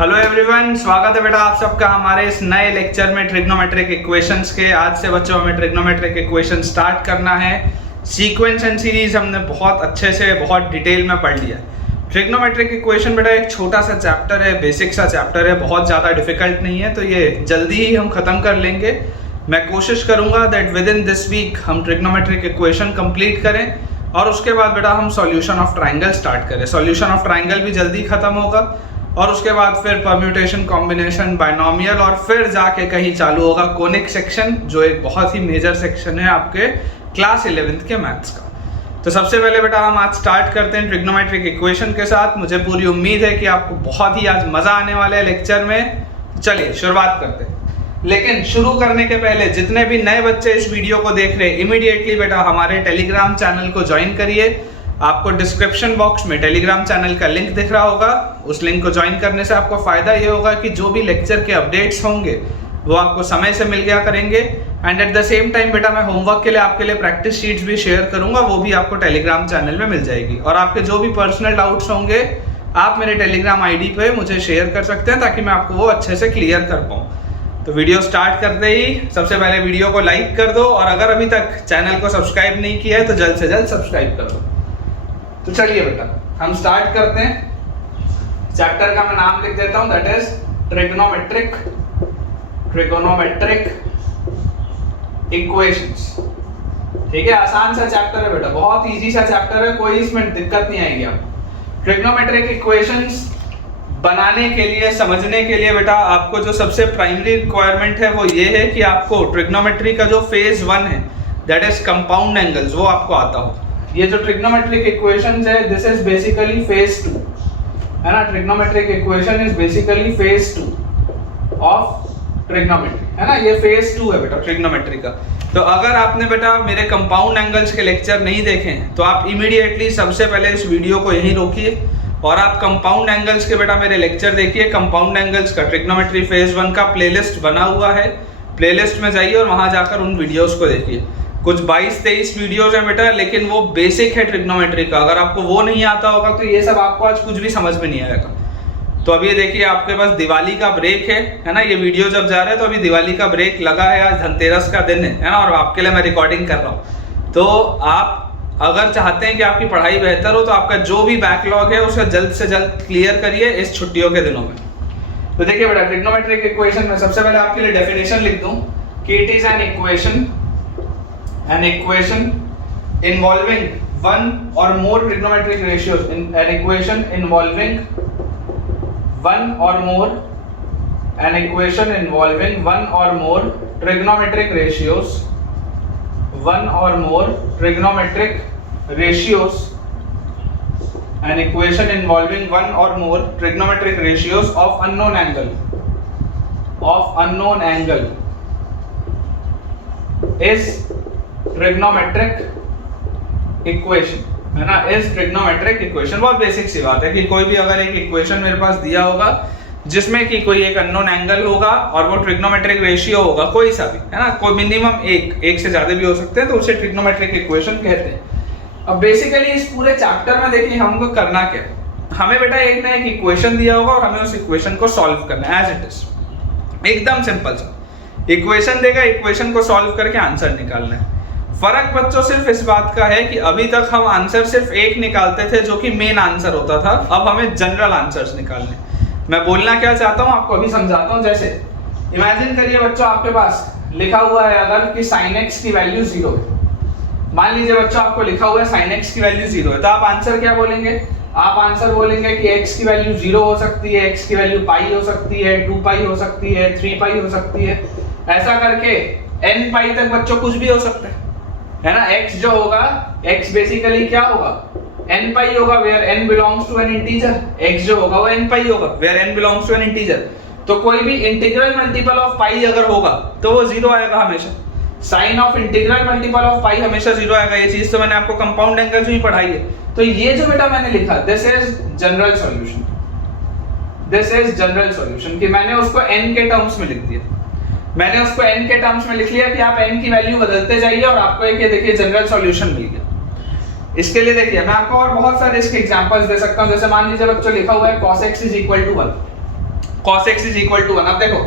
Hello everyone, स्वागत है बेटा आप सबका हमारे इस नए लेक्चर में ट्रिग्नोमेट्रिक इक्वेशंस के। आज से बच्चों हमें ट्रिग्नोमेट्रिक इक्वेशन स्टार्ट करना है। सीक्वेंस एंड सीरीज हमने बहुत अच्छे से बहुत डिटेल में पढ़ लिया। ट्रिग्नोमेट्रिक इक्वेशन बेटा एक छोटा सा चैप्टर है, बेसिक सा चैप्टर है, बहुत ज़्यादा डिफिकल्ट नहीं है, तो ये जल्दी ही हम ख़त्म कर लेंगे। मैं कोशिश करूँगा that within this week हम ट्रिग्नोमेट्रिक इक्वेशन कंप्लीट करें और उसके बाद बेटा हम सॉल्यूशन ऑफ ट्राइंगल स्टार्ट करें। सॉल्यूशन ऑफ ट्राइंगल भी जल्दी ख़त्म होगा और उसके बाद फिर परम्यूटेशन, कॉम्बिनेशन, बाइनोमियल और फिर जाके कहीं चालू होगा कोनिक सेक्शन, जो एक बहुत ही मेजर सेक्शन है आपके क्लास 11th के मैथ्स का। तो सबसे पहले बेटा हम आज स्टार्ट करते हैं ट्रिग्नोमेट्रिक इक्वेशन के साथ। मुझे पूरी उम्मीद है कि आपको बहुत ही आज मजा आने वाला है लेक्चर में। चलिए शुरुआत करते हैं। लेकिन शुरू करने के पहले जितने भी नए बच्चे इस वीडियो को देख रहे हैं, इमीडिएटली बेटा हमारे टेलीग्राम चैनल को ज्वाइन करिए। आपको डिस्क्रिप्शन बॉक्स में टेलीग्राम चैनल का लिंक दिख रहा होगा। उस लिंक को ज्वाइन करने से आपको फायदा ये होगा कि जो भी लेक्चर के अपडेट्स होंगे वो आपको समय से मिल गया करेंगे। And at the same time बेटा मैं होमवर्क के लिए आपके लिए प्रैक्टिस शीट्स भी शेयर करूंगा, वो भी आपको टेलीग्राम चैनल में मिल जाएगी। और आपके जो भी पर्सनल डाउट्स होंगे आप मेरे टेलीग्राम आईडी पे मुझे शेयर कर सकते हैं ताकि मैं आपको वो अच्छे से क्लियर कर पाऊँ। तो वीडियो स्टार्ट करते ही सबसे पहले वीडियो को लाइक कर दो और अगर अभी तक चैनल को सब्सक्राइब नहीं किया है तो जल्द से जल्द सब्सक्राइब कर दो। तो चलिए बेटा हम स्टार्ट करते हैं। चैप्टर का मैं नाम लिख देता हूं, दैट इज ट्रिग्नोमेट्रिक इक्वेशंस। ठीक है, आसान सा चैप्टर है बेटा, बहुत इजी सा चैप्टर है, कोई इसमें दिक्कत नहीं आएगी आपको। ट्रिग्नोमेट्रिक इक्वेशंस बनाने के लिए, समझने के लिए बेटा आपको जो सबसे प्राइमरी रिक्वायरमेंट है वो ये है कि आपको ट्रिग्नोमेट्री का जो फेज 1 है दैट इज कंपाउंड एंगल्स, वो आपको आता हो। ये जो ट्रिग्नोमेट्रिक इक्वेशंस है दिस इज बेसिकली फेज 2 है ना। Trigonometric equation is basically phase 2 of trigonometry है ना। ये फेज 2 है बेटा ट्रिग्नोमेट्री का। तो अगर आपने बेटा मेरे कंपाउंड एंगल्स के लेक्चर नहीं देखे हैं तो आप इमीडिएटली सबसे पहले इस वीडियो को यहीं रोकिए और आप कंपाउंड एंगल्स के बेटा मेरे लेक्चर देखिए। कंपाउंड एंगल्स का ट्रिग्नोमेट्री फेज 1 का प्लेलिस्ट बना हुआ है, प्लेलिस्ट में जाइए और वहां जाकर उन वीडियोस को देखिए। कुछ 22-23 वीडियोज हैं बेटा, लेकिन वो बेसिक है ट्रिग्नोमेट्री का। अगर आपको वो नहीं आता होगा तो ये सब आपको आज कुछ भी समझ में नहीं आएगा। तो अभी ये देखिए आपके पास दिवाली का ब्रेक है ना। ये वीडियो जब जा रहा है तो अभी दिवाली का ब्रेक लगा है, आज धनतेरस का दिन है ना, और आपके लिए मैं रिकॉर्डिंग कर रहा हूँ। तो आप अगर चाहते हैं कि आपकी पढ़ाई बेहतर हो तो आपका जो भी बैकलॉग है उसे जल्द से जल्द क्लियर करिए इस छुट्टियों के दिनों में। तो देखिए बेटा ट्रिग्नोमेट्रिक इक्वेशन में सबसे पहले आपके लिए डेफिनेशन लिख दूं कि it is an equation involving one or more trigonometric ratios, an equation involving one or more trigonometric ratios, an equation involving one or more trigonometric ratios of unknown angle is trigonometric equation है ना। इस trigonometric equation बहुत basic सी बात है कि कोई भी अगर एक इक्वेशन मेरे पास दिया होगा जिसमें कि कोई एक अननोन एंगल होगा और वो ट्रिग्नोमेट्रिक रेशियो होगा कोई सा भी है ना, कोई मिनिमम एक से ज्यादा भी हो सकते हैं, तो उसे ट्रिग्नोमेट्रिक इक्वेशन कहते हैं। अब बेसिकली इस पूरे चैप्टर में देखिए हमको करना क्या है। हमें बेटा एक ना एक इक्वेशन दिया होगा और हमें उस इक्वेशन को सॉल्व करना है एज इट इज। एकदम सिंपल सा इक्वेशन देगा, इक्वेशन को सॉल्व करके आंसर निकालना है। फर्क बच्चों सिर्फ इस बात का है कि अभी तक हम आंसर सिर्फ एक निकालते थे जो कि मेन आंसर होता था, अब हमें जनरल आंसर्स निकालने। मैं बोलना क्या चाहता हूं आपको अभी समझाता हूं। जैसे इमेजिन करिए बच्चों आपके पास लिखा हुआ है अगर कि sin x की वैल्यू 0 है। मान लीजिए बच्चों आपको लिखा हुआ है sin x की वैल्यू 0 है, तो आप आंसर क्या बोलेंगे? आप आंसर बोलेंगे कि x की वैल्यू 0 हो सकती है, x की वैल्यू पाई हो सकती है, 2 पाई हो सकती है, 3 पाई हो सकती है। ऐसा करके n पाई तक बच्चों कुछ भी हो सकता है ना। x जो होगा, x बेसिकली क्या होगा? n पाई होगा where n belongs to an integer। x जो होगा वो n पाई होगा where n belongs to an integer। तो कोई भी इंटीग्रल मल्टीपल ऑफ पाई अगर होगा तो वो 0 आएगा हमेशा। Sine of integral multiple of pi हमेशा 0 आएगा। ये चीज तो मैंने आपको कंपाउंड एंगल्स में ही पढ़ाई है। तो ये जो बेटा मैंने लिखा दिस इज जनरल सॉल्यूशन कि मैंने उसको n के टर्म्स में लिख दिया। मैंने उसको n के टर्म्स में लिख लिया कि आप n की वैल्यू बदलते जाइए और आपको एक ये देखिए जनरल सॉल्यूशन मिल गया। इसके लिए देखिए मैं आपको और बहुत सारे इसके एग्जांपल्स दे सकता हूं। जैसे मान लीजिए बच्चों लिखा हुआ है cos x = 1। cos x is equal to 1। अब देखो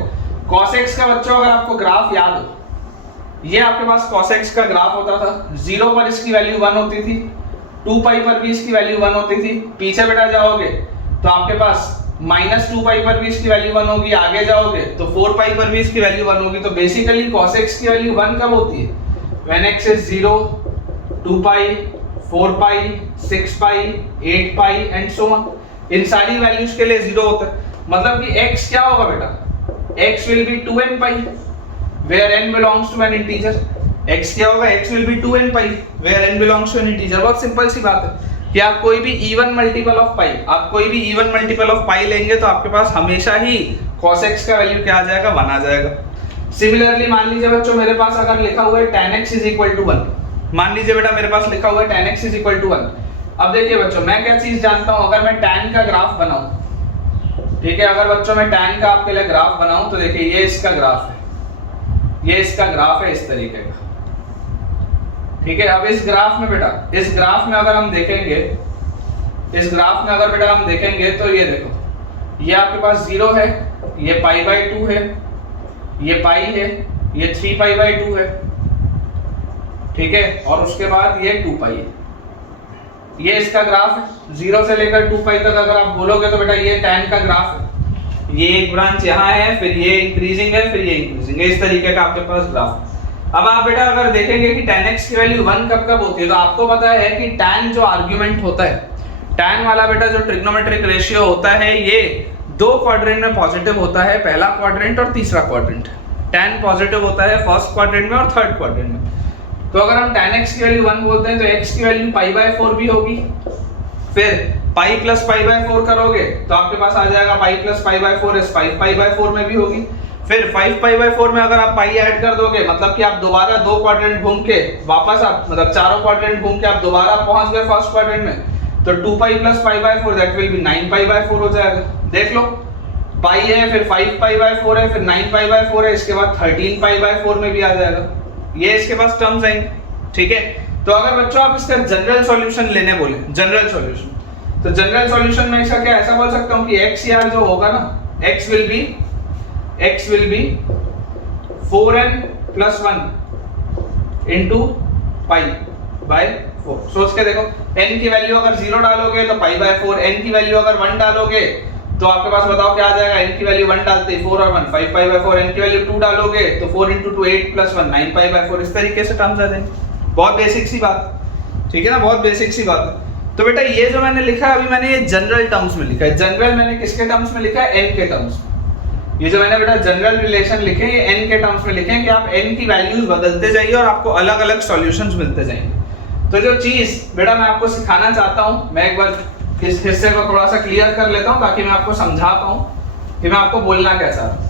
cos x का बच्चों अगर आपको ग्राफ याद हो, ये आपके पास cos x का ग्राफ होता था, 0 पर इसकी वैल्यू 1 होती थी, 2 पाई पर भी इसकी वैल्यू 1 होती थी। पीछे बेटा जाओगे तो आपके पास -2 पाई पर भी इसकी वैल्यू 1 होगी, आगे जाओगे तो 4 पाई पर भी इसकी वैल्यू 1 होगी। तो बेसिकली cos x की वैल्यू 1 कब होती है? when x is 0, 2 pi, 4 pi, 6 pi, 8 pi and so on. इन सारी वैल्यूज के लिए 0 होता है। मतलब कि x क्या होगा बेटा? x will be 2n pi where n belongs to an integer। x क्या होगा? x will be 2n pi where n belongs to an integer। बहुत सिंपल सी बात है कि आप कोई भी इवन मल्टीपल ऑफ पाई, आप कोई भी इवन मल्टीपल ऑफ पाई लेंगे तो आपके पास हमेशा ही cos x का वैल्यू क्या आ जाएगा? 1 आ जाएगा। सिमिलरली मान लीजिए बच्चों मेरे पास अगर लिखा हुआ है tan x is equal to 1, मान लीजिए बेटा मेरे पास लिखा हुआ है tan x is equal to 1। अब देखिए बच्चों मैं क्या चीज जानता हूं, अगर मैं tan का ग्राफ बनाऊं, ठीक है, अगर बच्चों मैं tan का आपके लिए ग्राफ बनाऊं तो देखिए ये इसका ग्राफ है, ये इसका ग्राफ है इस तरीके का, ठीक है। अब इस ग्राफ में बेटा, इस ग्राफ में अगर हम देखेंगे, इस ग्राफ में अगर बेटा हम देखेंगे तो ये देखो ये आपके पास 0 है, ये π/2 है, ये पाई है, ये 3π/2 है, ठीक है, और उसके बाद ये 2 पाई है। ये इसका ग्राफ है, 0 से लेकर 2 पाई तक अगर आप बोलोगे तो बेटा ये tan का ग्राफ है। ये एक ब्रांच यहाँ है, फिर ये इंक्रीजिंग है, फिर ये इंक्रीजिंग है, इस तरीके का आपके पास ग्राफ। अब आप बेटा अगर देखेंगे कि tan x की वैल्यू 1 कब कब होती है, तो आपको पता है कि tan जो आर्गुमेंट होता है, tan वाला बेटा जो ट्रिग्नोमेट्रिक रेशियो होता है, ये 2 क्वाड्रेंट में पॉजिटिव होता है, पहला क्वाड्रेंट और तीसरा क्वाड्रेंट। tan पॉजिटिव होता है फर्स्ट क्वाड्रेंट में और थर्ड क्वाड्रेंट में। तो अगर हम tan x की वैल्यू 1 बोलते हैं तो x की वैल्यू π/4 भी होगी, फिर π + π/4 करोगे तो आपके पास आ जाएगा π + π/4 इस 5π/4 में भी होगी। फिर 5π/4 में अगर आप पाई ऐड कर दोगे, मतलब कि आप दोबारा 2 क्वाड्रेंट घूम के वापस आप मतलब चारों क्वाड्रेंट घूम के आप दोबारा पहुंच गए फर्स्ट क्वाड्रेंट में, तो 2π + π/4 दैट विल बी 9π/4 हो जाएगा। देख लो पाई है, फिर 5π/4 है, फिर 9π/4 है, इसके बाद 13π/4 में भी आ जाएगा। ये इसके पास टर्म्स आएंगे, ठीक है। तो अगर बच्चों आप इसका जनरल सॉल्यूशन लेने बोले, जनरल सॉल्यूशन, तो जनरल सॉल्यूशन में इसका क्या ऐसा बोल सकता हूं कि x यार जो होगा ना, x will be 4n + 1 into π/4। सोच के देखो n की वैल्यू अगर 0 डालोगे तो π/4, n की वैल्यू अगर 1 डालोगे तो आपके पास बताओ क्या आ जाएगा? n की वैल्यू 1 डालते 4 और 1 5π/4, n की वैल्यू 2 डालोगे तो 4 × 2 8 + 1 9π/4। इस तरीके से टर्म्स आ जाएंगे। बहुत बेसिक सी बात, ठीक है ना, बहुत बेसिक सी बात है। तो बेटा ये जो मैंने लिखा है अभी मैंने ये जनरल टर्म्स में लिखा है। जनरल मैंने किसके टर्म्स में लिखा है? n के टर्म्स में। ये जो मैंने बेटा जनरल रिलेशन लिखे हैं ये n के टर्म्स में लिखे हैं कि आप n की वैल्यूज बदलते जाइए और आपको अलग अलग सॉल्यूशंस मिलते जाएंगे। तो जो चीज बेटा मैं आपको सिखाना चाहता हूं, मैं एक बार इस हिस्से को थोड़ा सा क्लियर कर लेता हूं ताकि मैं आपको समझा पाऊं कि मैं आपको बोलना क्या चाह रहा हूं।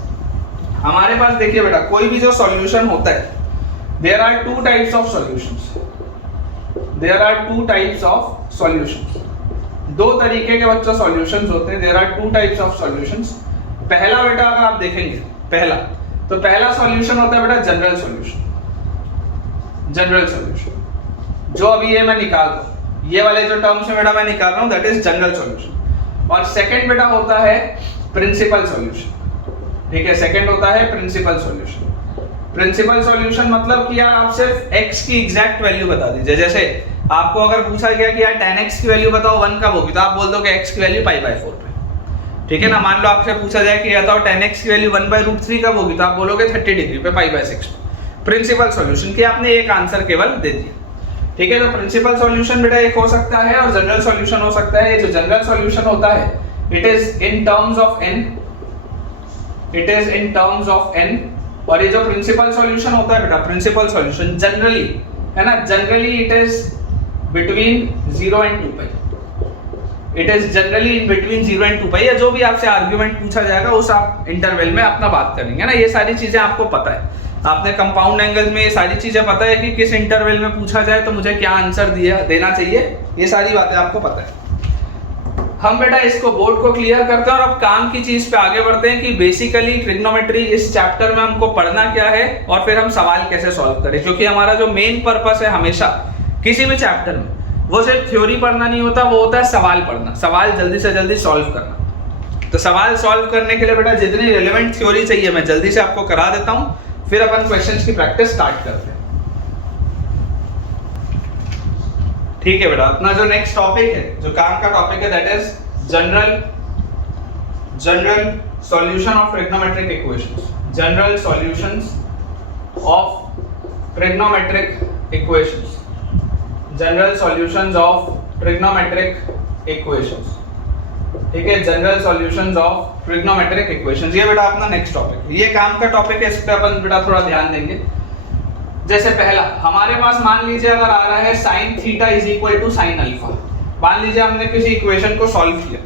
हमारे पास देखिए बेटा कोई भी जो सॉल्यूशन होता है, there are 2 types of solutions, there are 2 types of solutions. 2 तरीके के बच्चों सॉल्यूशंस होते हैं, there are 2 types of solutions. पहला बेटा अगर आप देखेंगे पहला सॉल्यूशन होता है बेटा जनरल सॉल्यूशन। जनरल सॉल्यूशन जो अभी ये मैं निकाल रहा हूं, ये वाले जो टर्म्स में बेटा मैं निकाल रहा हूं दैट इज जनरल सॉल्यूशन। और सेकंड बेटा होता है प्रिंसिपल सॉल्यूशन, ठीक है, सेकंड होता है प्रिंसिपल सॉल्यूशन। प्रिंसिपल सॉल्यूशन मतलब कि यार आप सिर्फ x की एग्जैक्ट वैल्यू बता दीजिए। जैसे आपको अगर पूछा गया कि यार tan x की वैल्यू बताओ 1 कब होगी, तो आप बोल दोगे x की वैल्यू π/4 पे, ठीक है ना। मान लो आपसे पूछा जाए कि बताओ tan x की वैल्यू 1/√3 कब होगी, तो आप बोलोगे 30 डिग्री पे π/6। प्रिंसिपल सॉल्यूशन कि आपने एक आंसर केवल दे दिया, ठीक है। तो प्रिंसिपल सॉल्यूशन बेटा एक हो सकता है और जनरल सॉल्यूशन हो सकता है। जो जनरल सॉल्यूशन होता है it is in terms of n, it is in terms of n। और ये जो प्रिंसिपल सॉल्यूशन होता है बेटा, प्रिंसिपल सॉल्यूशन जनरली है ना, generally it is between 0 and 2 pi, it is generally in between 0 and 2 पाई। या जो भी आपसे आर्गुमेंट पूछा जाएगा उस आप इंटरवल में अपना बात करेंगे ना। ये सारी चीजें आपको पता है, आपने कंपाउंड एंगल में ये सारी चीजें पता है कि किस इंटरवल में पूछा जाए तो मुझे क्या आंसर देना चाहिए, ये सारी बातें आपको पता है। हम बेटा इसको बोर्ड को क्लियर करते हैं और अब काम की चीज पे आगे बढ़ते हैं कि बेसिकली ट्रिग्नोमेट्री इस चैप्टर में हमको पढ़ना क्या है और फिर हम सवाल कैसे सॉल्व करें। क्योंकि हमारा जो मेन पर्पस है हमेशा किसी भी चैप्टर में वो सिर्फ थ्योरी पढ़ना नहीं होता, वो होता है सवाल पढ़ना, सवाल जल्दी से जल्दी सॉल्व करना। तो सवाल सॉल्व करने के लिए बेटा जितनी रिलेवेंट थ्योरी चाहिए मैं जल्दी से आपको करा देता हूं, फिर अपन क्वेश्चंस की प्रैक्टिस स्टार्ट करते हैं। ठीक है बेटा, अपना जो नेक्स्ट टॉपिक है, जो काम का टॉपिक है, that is general solution of trigonometric equations. General solutions of trigonometric equations. General solutions of trigonometric equations. ठीक है, general solutions of trigonometric equations, ये बेटा अपना नेक्स्ट टॉपिक है। ये काम का टॉपिक है, इस पे अपन बेटा थोड़ा ध्यान देंगे। जैसे पहला हमारे पास मान लीजिए अगर आ रहा है sin theta is equal to sin alpha. मान लीजिए हमने किसी इक्वेशन को सॉल्व किया,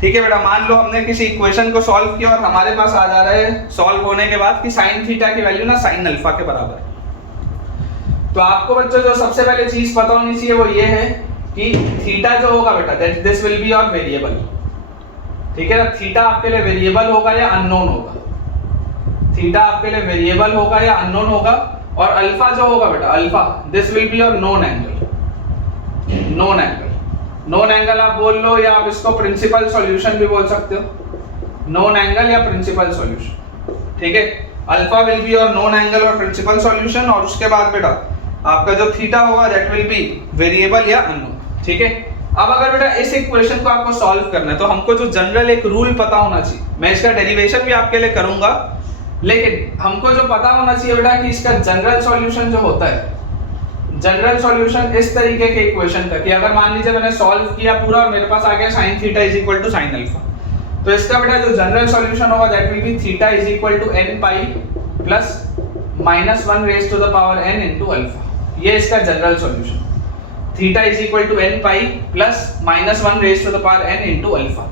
ठीक है बेटा, मान लो हमने किसी इक्वेशन को सॉल्व किया और हमारे पास आ जा रहा है सॉल्व होने के बाद कि sin थीटा की वैल्यू ना sin अल्फा के बराबर है। तो आपको बच्चों जो सबसे पहले चीज पता होनी चाहिए वो ये है कि थीटा जो होगा बेटा, that this will be your variable. ठीक है ना, थीटा आपके लिए वेरिएबल होगा या अननोन होगा। थीटा आपके लिए वेरिएबल होगा या अननोन होगा। और अल्फा जो होगा बेटा, alpha this will B your known angle. Known angle, known angle आप बोल लो या आप इसको प्रिंसिपल सॉल्यूशन भी बोल सकते हो। नोन एंगल या प्रिंसिपल सॉल्यूशन, ठीक है। Alpha will B your known angle और प्रिंसिपल सॉल्यूशन। और उसके बाद बेटा आपका जो थीटा होगा दैट विल बी वेरिएबल या अननोन। ठीक है, अब अगर बेटा इस इक्वेशन को आपको सॉल्व करना है तो हमको जो जनरल एक रूल पता होना चाहिए। मैं इसका डेरिवेशन भी आपके लिए करूंगा, लेकिन हमको जो पता होना चाहिए बेटा कि इसका जनरल सॉल्यूशन जो होता है, जनरल सॉल्यूशन इस तरीके के इक्वेशन का कि अगर मान लीजिए मैंने सॉल्व किया पूरा और मेरे पास आ गया sin theta is equal to sin alpha, तो इसका बेटा जो जनरल सॉल्यूशन होगा that will be theta is equal to n pi plus -1 raise to the power n into alpha. ये इसका general solution, theta is equal to n pi plus -1 raise to the power n into alpha.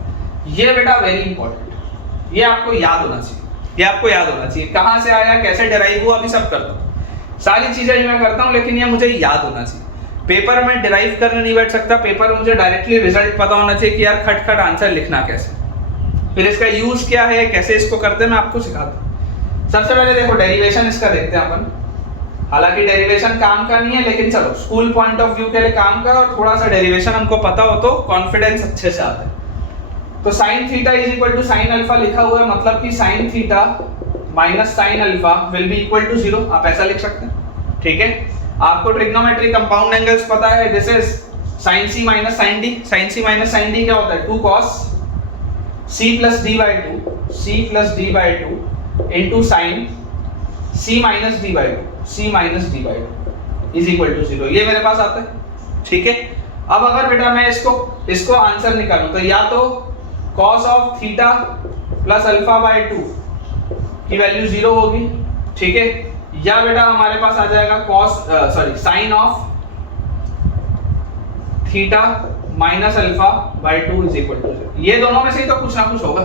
ये बेटा very important, ये आपको याद होना चाहिए। ये आपको याद होना चाहिए कहां से आया, कैसे डिराइव हुआ, अभी सब करता हूं, सारी चीजें ही मैं करता हूं, लेकिन ये मुझे याद होना चाहिए। पेपर में डिराइव करने नहीं बैठ सकता, पेपर में मुझे डायरेक्टली रिजल्ट पता होना चाहिए कि यार खट खट आंसर लिखना कैसे, फिर इसका यूज क्या है, कैसे इसको करते हैं, मैं आपको सिखाता हूं। सबसे पहले देखो डेरिवेशन इसका देखते हैं अपन। हालांकि डेरिवेशन काम का नहीं है, लेकिन चलो स्कूल पॉइंट ऑफ व्यू के लिए काम का, और थोड़ा सा डेरिवेशन हमको पता हो तो कॉन्फिडेंस अच्छे से आता है। तो sin theta is equal to sin alpha लिखा हुआ है, मतलब कि sin theta minus sin alpha will be equal to 0, आप ऐसा लिख सकते हैं। ठीक है, आपको ट्रिग्नोमेट्रिक कंपाउंड एंगल्स पता है, this is sin c minus sin d। sin c minus sin d क्या होता है, 2 cos c plus d by 2, c plus d by 2 into sin c minus d by 2, c minus d by 2 is equal to 0। ये मेरे पास आता है। ठीक है, अब अगर बेटा मैं इसको आंसर निकालूं तो या तो cos of theta plus alpha by 2 की वैल्यू 0 होगी, ठीक है, या बेटा हमारे पास आ जाएगा sin of theta minus alpha by 2 is equal to 0। ये दोनों में से ही तो कुछ ना कुछ होगा,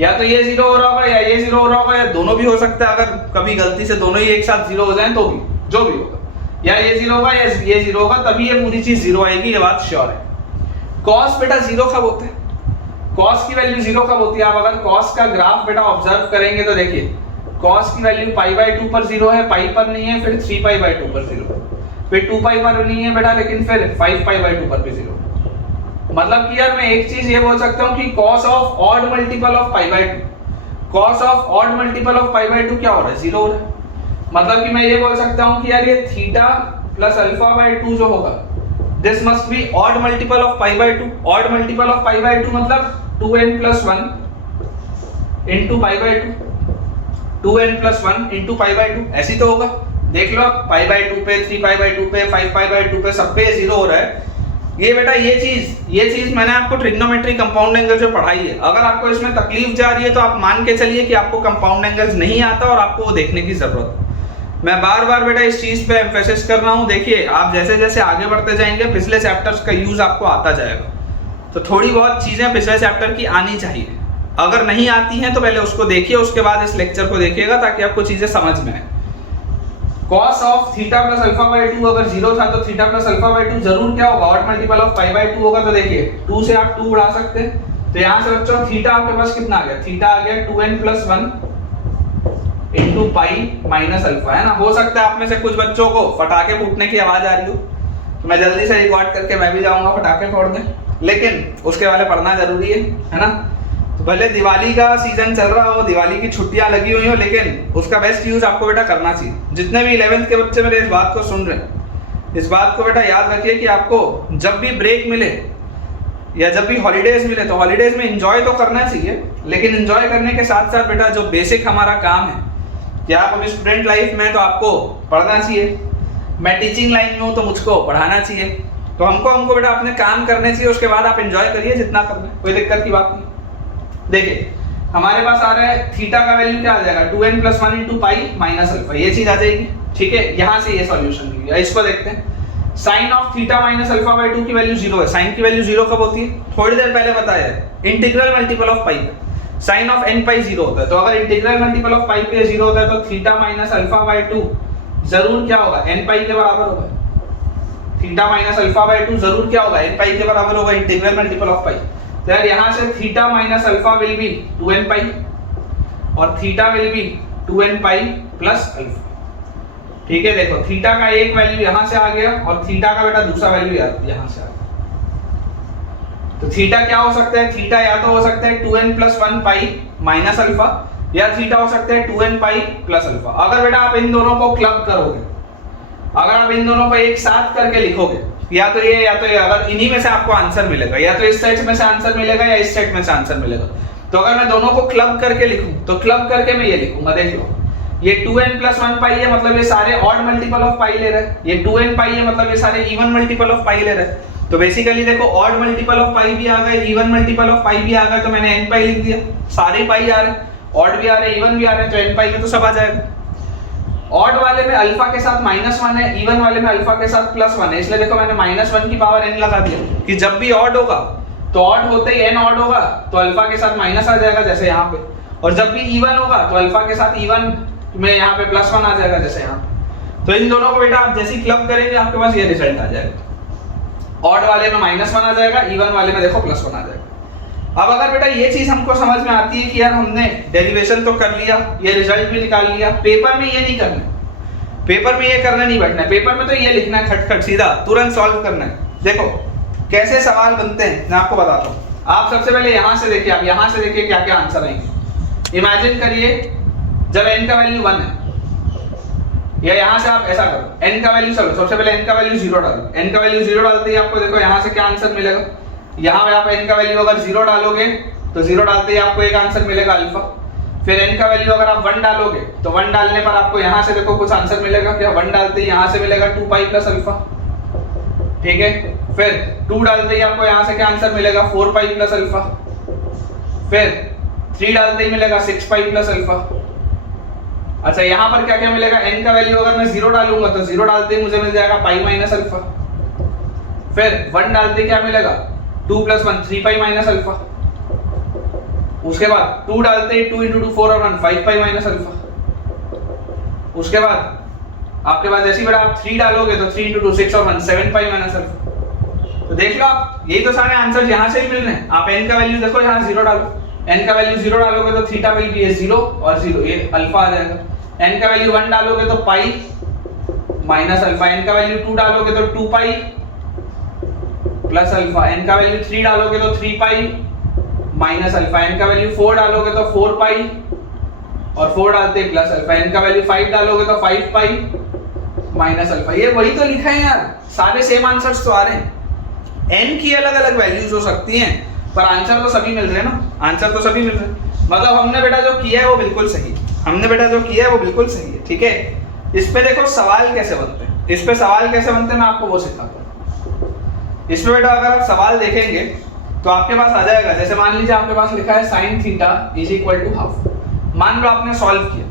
या तो ये 0 हो रहा होगा या ये 0 हो रहा होगा, या दोनों भी हो सकता है। अगर कभी गलती से दोनों ही एक साथ 0 हो जाएं तो भी जो भी होगा, या ये 0 होगा या ये 0 होगा, तभी ये पूरी चीज 0 आएगी, ये बात श्योर है। cos बेटा 0 कब होता है, cos की वैल्यू 0 कब होती है। आप अगर cos का ग्राफ बेटा ऑब्जर्व करेंगे तो देखिए cos की वैल्यू पाई बाय 2 पर 0 है, पाई पर नहीं है, फिर 3 पाई बाय 2 पर 0, फिर 2 पाई पर नहीं है बेटा, लेकिन फिर 5 पाई बाय 2 पर भी 0। मतलब कि यार मैं एक चीज ये बोल सकता हूं कि cos of odd multiple of pi by 2, cos of odd multiple of pi by 2 क्या हो रहा है, 0 हो रहा है। मतलब कि मैं ये बोल सकता हूं कि यार ये थीटा प्लस अल्फा बाय 2 जो होगा, this must be odd multiple of pi by 2। Odd multiple of pi by 2 मतलब 2n plus 1 into pi by 2, 2n plus 1 into pi by 2, ऐसी तो होगा। देख लो आप, पाई बाय 2 पे, 3 पाई बाय 2 पे, 5 पाई बाय 2 पे, सब पे 0 हो रहा है। ये बेटा ये चीज मैंने आपको ट्रिग्नोमेट्री कंपाउंड एंगल जो पढ़ाई है, अगर आपको इसमें तकलीफ जा रही है तो आप मान के चलिए कि आपको कंपाउंड एंगल्स नहीं आता और आपको वो देखने की जरूरत है। मैं बार बार बेटा इस चीज पे एम्फेसिस कर रहा हूँ। देखिए आप जैसे जैसे आगे बढ़ते जाएंगे पिछले चैप्टर्स का यूज आपको आता जाएगा, तो थोड़ी बहुत चीजें पिछले चैप्टर की आनी चाहिए। अगर नहीं आती हैं तो पहले उसको देखिए, उसके बाद इस लेक्चर को देखिएगा ताकि आपको चीजें समझ में आए। cos of theta plus alpha by 2 अगर 0 था तो थीटा प्लस अल्फा बाय 2 जरूर क्या होगा, odd multiple of pi by 2 होगा। तो देखिए 2 से आप 2 उड़ा सकते हैं, तो यहां से बच्चों थीटा आपके पास कितना आ गया, थीटा आ गया 2n प्लस 1 इनटू पाई माइनस अल्फा, है ना। हो सकता है आप में से कुछ बच्चों को फटाके फूटने की आवाज आ रही हो, तो मैं जल्दी से रिकॉर्ड करके मैं भी जाऊंगा फटाके फोड़ने, लेकिन उसके वाले पढ़ना जरूरी है ना। भले दिवाली का सीजन चल रहा हो, दिवाली की छुट्टियां लगी हुई हो, लेकिन उसका बेस्ट यूज आपको बेटा करना चाहिए। जितने भी 11th के बच्चे मेरे इस बात को सुन रहे हैं, इस बात को बेटा याद रखिए कि आपको जब भी ब्रेक मिले या जब भी हॉलीडेज मिले तो हॉलीडेज में एंजॉय तो करना चाहिए, लेकिन एंजॉय करने के साथ साथ बेटा जो बेसिक हमारा काम है कि आप अभी स्टूडेंट लाइफ में तो आपको पढ़ना चाहिए, मैं टीचिंग लाइन में हूँ तो मुझको पढ़ाना चाहिए, तो हमको बेटा अपने काम करने चाहिए। उसके बाद आप एंजॉय करिए जितना करना है, कोई दिक्कत की बात नहीं। देखिए हमारे पास आ रहा है थीटा का वैल्यू क्या आ जाएगा, 2n + 1 × पाई माइनस अल्फा, ये चीज आ जाएगी। ठीक है, यहां से ये सॉल्यूशन मिलेगा। इसको देखते हैं, sine of theta minus alpha by 2 की वैल्यू 0 है। साइन की वैल्यू 0 कब होती है, थोड़ी देर पहले बताया है, इंटीग्रल मल्टीपल ऑफ पाई पे साइन ऑफ n पाई 0 होता है। तो अगर इंटीग्रल मल्टीपल ऑफ पाई पे 0 होता है तो थीटा माइनस अल्फा बाई 2 जरूर क्या होगा, n पाई के बराबर होगा। थीटा माइनस अल्फा बाई 2 जरूर क्या होगा, n पाई के बराबर होगा, इंटीग्रल मल्टीपल ऑफ पाई। तो यार यहां से theta minus alpha will B 2n पाई और theta will B 2n pi plus alpha. ठीक है, देखो थीटा का एक वैल्यू यहां से आ गया और थीटा का बेटा दूसरा वैल्यू यहां से आ गया। तो थीटा क्या हो सकता है, थीटा या तो हो सकता है 2n + 1 पाई माइनस अल्फा, या थीटा हो सकता है 2n पाई प्लस अल्फा। अगर बेटा आप इन दोनों को क्लब करोगे, अगर आप इन दोनों को एक साथ करके लिखोगे, या तो ये अगर इन्हीं में से आपको आंसर मिलेगा, या तो इस सेट में से आंसर मिलेगा या इस सेट में से आंसर मिलेगा। तो अगर मैं दोनों को क्लब करके लिखूं तो क्लब करके मैं ये लिखूंगा, देख लो ये 2n + 1 पाई है, मतलब ये सारे ऑड मल्टीपल ऑफ पाई ले रहे हैं। ये 2n पाई है, मतलब ये सारे इवन मल्टीपल ऑफ पाई ले रहे हैं। तो बेसिकली देखो ऑड मल्टीपल ऑफ पाई भी आ गए, इवन मल्टीपल ऑफ पाई भी आ गए, तो मैंने n पाई लिख दिया। सारे पाई आ रहे हैं, ऑड भी आ रहे हैं, इवन भी आ रहे हैं, तो n पाई में तो सब आ जाएगा। ऑड वाले में अल्फा के साथ -1 है, इवन वाले में अल्फा के साथ +1 है, इसलिए देखो मैंने -1 की पावर n लगा दिया कि जब भी ऑड होगा तो ऑड होते ही n ऑड होगा तो अल्फा के साथ माइनस आ जाएगा जैसे यहाँ पे, और जब भी इवन होगा तो अल्फा के साथ इवन में यहाँ पे +1 आ जाएगा जैसे यहाँ पे। तो इन दोनों को बेटा आप जैसे ही क्लब करेंगे आपके पास ये रिजल्ट आ जाएगा। ऑड वाले में -1 आ जाएगा, इवन वाले में देखो +1 आ जाएगा। अब अगर बेटा ये चीज हमको समझ में आती है कि यार हमने डेरिवेशन तो कर लिया, ये रिजल्ट भी निकाल लिया, पेपर में ये नहीं करना, पेपर में ये करने नहीं बैठना है, पेपर में तो ये लिखना है खटखट सीधा, तुरंत सॉल्व करना है। देखो कैसे सवाल बनते हैं मैं आपको बताता हूँ। आप सबसे पहले यहाँ से देखिए, आप यहाँ से देखिए क्या क्या आंसर आएंगे। इमेजिन करिए जब n का वैल्यू 1 है, या यहाँ से आप ऐसा करो, n का वैल्यू चलो सबसे पहले n का वैल्यू 0 डालो। n का वैल्यू 0 डालते ही आपको देखो यहाँ से क्या आंसर मिलेगा, यहाँ पे आप n का वैल्यू अगर 0 डालोगे तो 0 डालते ही आपको एक आंसर मिलेगा अल्फा। फिर n का वैल्यू अगर आप 1 डालोगे तो 1 डालने पर आपको यहाँ से देखो कुछ आंसर मिलेगा, क्या 1 डालते ही यहाँ से मिलेगा 2 पाई प्लस अल्फा। ठीक है, फिर 2 डालते ही आपको यहाँ से क्या आंसर मिलेगा 4 पाई प्लस अल्फा। फिर 3 डालते ही मिलेगा 6 पाई प्लस अल्फा। अच्छा यहाँ पर क्या क्या मिलेगा, n का वैल्यू अगर मैं 0 डालूंगा तो 0 डालते ही मुझे मिल जाएगा पाई माइनस अल्फा। फिर 1 डालते क्या मिलेगा 2 + 1 3 पाई माइनस अल्फा। उसके बाद 2 डालते ही 2 × 2 4 और 1 5 पाई माइनस अल्फा। उसके बाद आपके पास जैसे ही बेटा आप 3 डालोगे तो 3 × 2 6 और 1 7 पाई माइनस अल्फा। तो देख लो आप, यही तो सारे आंसर यहाँ से ही मिल रहे हैं। आप n का वैल्यू देखो यहाँ 0 डालो, n का वैल्यू 0 डालोगे तो थीटा विल बी 0 और 0 ये अल्फा आ जाएगा। n का वैल्यू 1 डालोगे तो पाई माइनस अल्फा, n का वैल्यू 2 डालोगे तो 2 पाई प्लस अल्फा, n का वैल्यू 3 डालोगे तो 3 पाई माइनस अल्फा, n का वैल्यू 4 डालोगे तो 4 पाई और 4 डालते प्लस अल्फा, n का वैल्यू 5 डालोगे तो 5 पाई माइनस अल्फा। ये वही तो लिखा है यार, सारे सेम आंसर्स तो आ रहे हैं। n की अलग अलग वैल्यूज हो सकती हैं पर आंसर तो सभी मिल रहे हैं ना, आंसर तो सभी मिल रहे हैं। मतलब हमने बेटा जो किया है वो बिल्कुल सही, हमने बेटा जो किया है वो बिल्कुल सही है। ठीक है, इस पे देखो सवाल कैसे बनते हैं, इस पे सवाल कैसे बनते हैं मैं आपको वो सिखाता हूँ। इसमें बेटा अगर आप सवाल देखेंगे तो आपके पास आ जाएगा, जैसे मान लीजिए आपके पास लिखा है sin थीटा = हाफ। मान लो आपने सॉल्व किया,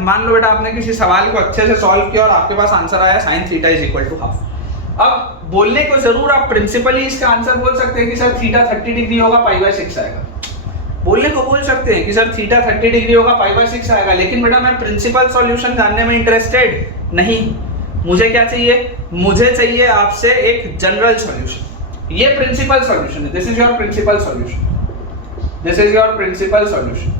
मान लो बेटा आपने किसी सवाल को अच्छे से सॉल्व किया और आपके पास आंसर आया sin थीटा = हाफ। अब बोलने को जरूर आप प्रिंसिपली इसका आंसर बोल सकते हैं कि सर थीटा 30 डिग्री होगा π/6 आएगा, बोलने को बोल सकते हैं कि सर थीटा 30 डिग्री होगा π/6 आएगा, लेकिन बेटा मैं प्रिंसिपल सॉल्यूशन जानने में इंटरेस्टेड नहीं। मुझे क्या चाहिए, मुझे चाहिए आपसे एक जनरल सॉल्यूशन। ये प्रिंसिपल सॉल्यूशन है, this is your principal solution, this is your principal solution.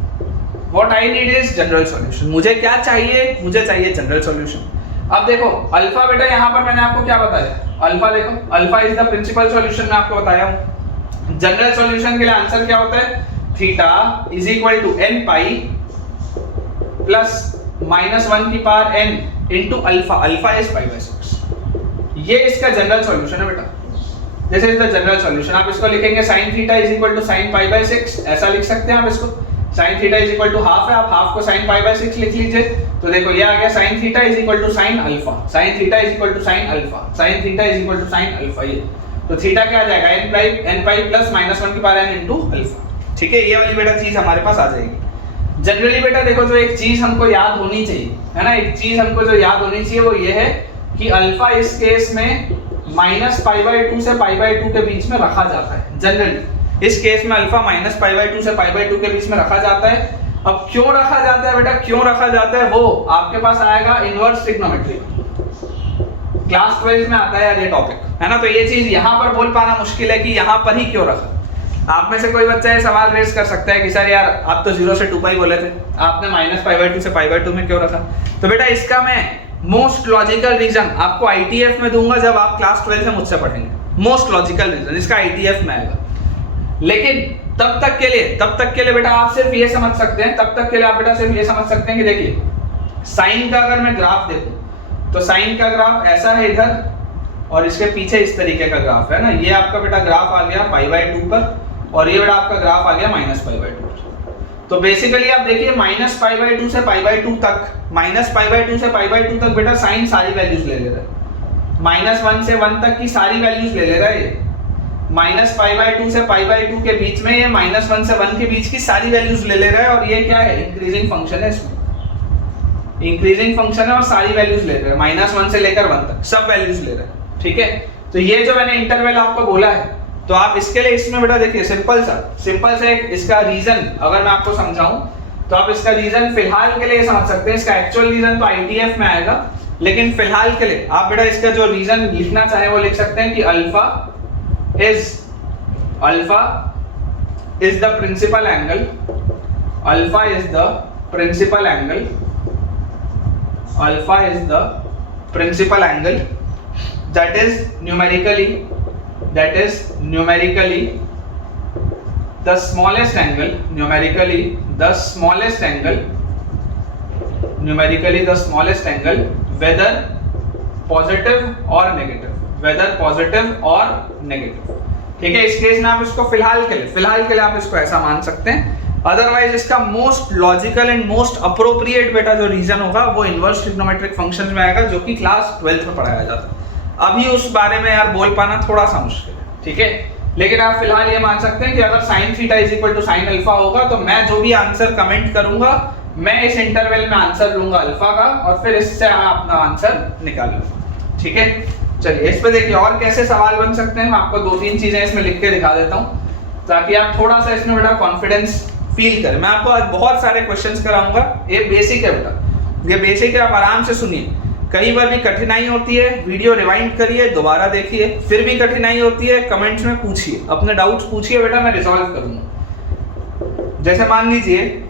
What I need is general solution. मुझे क्या चाहिए, मुझे चाहिए जनरल सॉल्यूशन। अब देखो अल्फा बेटा यहाँ पर मैंने आपको क्या बताया, अल्फा देखो, alpha is the principal solution मैं आपको बताया हूँ। जनरल सॉल्यूशन के लिए आंसर क्या होता है, theta is equal to n pi plus -1 की power n into alpha, alpha is pi by 6। ये इसका जनरल सॉल्यूशन है बेटा, this is the general solution. आप इसको लिखेंगे sin theta is equal to sin pi by 6, ऐसा लिख सकते हैं आप इसको। sin theta is equal to half है, आप हाफ को sin पाई बाय 6 लिख लीजिए। तो देखो ये आ गया sin theta is equal to sin alpha, sin theta is equal to sin alpha, sin theta is equal to sin alpha. ये तो थीटा क्या आ जाएगा n पाई प्लस -1 की पावर n इनटू अल्फा। ठीक है, ये वाली बेटा चीज हमारे पास आ जाएगी। जनरली बेटा देखो जो एक चीज हमको याद होनी चाहिए है ना, एक चीज हमको जो याद होनी चाहिए वो ये है कि अल्फा इस केस में -π/2 से π/2 के बीच में रखा जाता है। जनरली इस केस में अल्फा -π/2 से π/2 के बीच में रखा जाता है। अब क्यों रखा जाता है बेटा, क्यों रखा जाता है वो आपके पास आएगा इनवर्स ट्रिग्नोमेट्री, क्लास 12 में आता है यार ये टॉपिक, है ना। तो ये चीज यहाँ पर बोल पाना मुश्किल है कि यहाँ पर ही क्यों रखा। आप में से कोई बच्चा ये सवाल रेज कर सकता है कि सर यार आप तो 0 से 2π बोले थे, आपने -π/2 से π/2 में क्यों रखा। तो बेटा इसका मैं मोस्ट लॉजिकल रीजन आपको ITF में दूंगा जब आप क्लास 12 में मुझसे पढ़ेंगे। मोस्ट लॉजिकल रीजन इसका ITF में आएगा। लेकिन तब तक के लिए बेटा आप सिर्फ ये समझ सकते हैं, तब तक के लिए आप बेटा सिर्फ ये समझ सकते हैं कि देखिए साइन का अगर मैं ग्राफ देखूं तो साइन का ग्राफ ऐसा है इधर, और इसके पीछे इस तरीके का ग्राफ है ना। ये आपका बेटा ग्राफ आ गया π/2 पर, और ये बेटा आपका ग्राफ आ गया -π/2। तो बेसिकली आप देखिए -π/2 से π/2 तक, -π/2 से π/2 तक बेटा साइन सारी वैल्यूज ले रहा है। -1 से 1 तक की सारी वैल्यूज ले रहा है ये। -π/2 से π/2 के बीच में ये -1 से 1 के बीच की सारी वैल्यूज ले रहा है। और ये क्या है, इंक्रीजिंग फंक्शन है, इसमें इंक्रीजिंग फंक्शन है और सारी वैल्यूज ले रहा है। -1 से लेकर 1 तक सब वैल्यूज ले रहा है। ठीक है, तो ये जो मैंने इंटरवल आपको बोला है, तो आप इसके लिए इसमें बेटा देखिए सिंपल सा एक इसका रीजन अगर मैं आपको समझाऊं तो आप इसका रीजन फिलहाल के लिए समझ सकते हैं। इसका एक्चुअल रीजन तो ITF में आएगा, लेकिन फिलहाल के लिए आप बेटा इसका जो रीजन लिखना चाहे वो लिख सकते हैं कि alpha is the principal angle, alpha is the principal angle, alpha is the principal angle that is numerically the smallest angle, numerically the smallest angle, whether positive or negative, ठीक है। इस केस में आप इसको फिलहाल के लिए आप इसको ऐसा मान सकते हैं। अदरवाइज इसका most logical and most appropriate बेटा जो रीजन होगा वो इनवर्स ट्रिग्नोमेट्रिक फंक्शंस में आएगा, जो कि क्लास 12 में पढ़ाया जाता है। अभी उस बारे में यार बोल पाना थोड़ा सा मुश्किल है, ठीक है। लेकिन आप फिलहाल ये मान सकते हैं कि अगर sin theta is equal to sin alpha होगा तो मैं जो भी आंसर कमेंट करूंगा मैं इस इंटरवल में आंसर लूंगा अल्फा का, और फिर इससे मैं अपना आंसर निकाल लूंगा। ठीक है, चलिए इस पे देखिए और कैसे सवाल बन सकते हैं। मैं आपको 2-3 चीजें इसमें लिख के दिखा देता हूँ ताकि आप थोड़ा सा इसमें बेटा कॉन्फिडेंस फील करें। मैं आपको आज बहुत सारे क्वेश्चंस कराऊंगा। ये बेसिक है बेटा, ये बेसिक है, आप आराम से सुनिए। कई बार भी कठिनाई होती है, वीडियो रिवाइंड करिए, दोबारा देखिए, फिर भी कठिनाई होती है कमेंट्स में पूछिए, अपने डाउट्स पूछिए बेटा, मैं रिजॉल्व करूंगा। जैसे मान लीजिए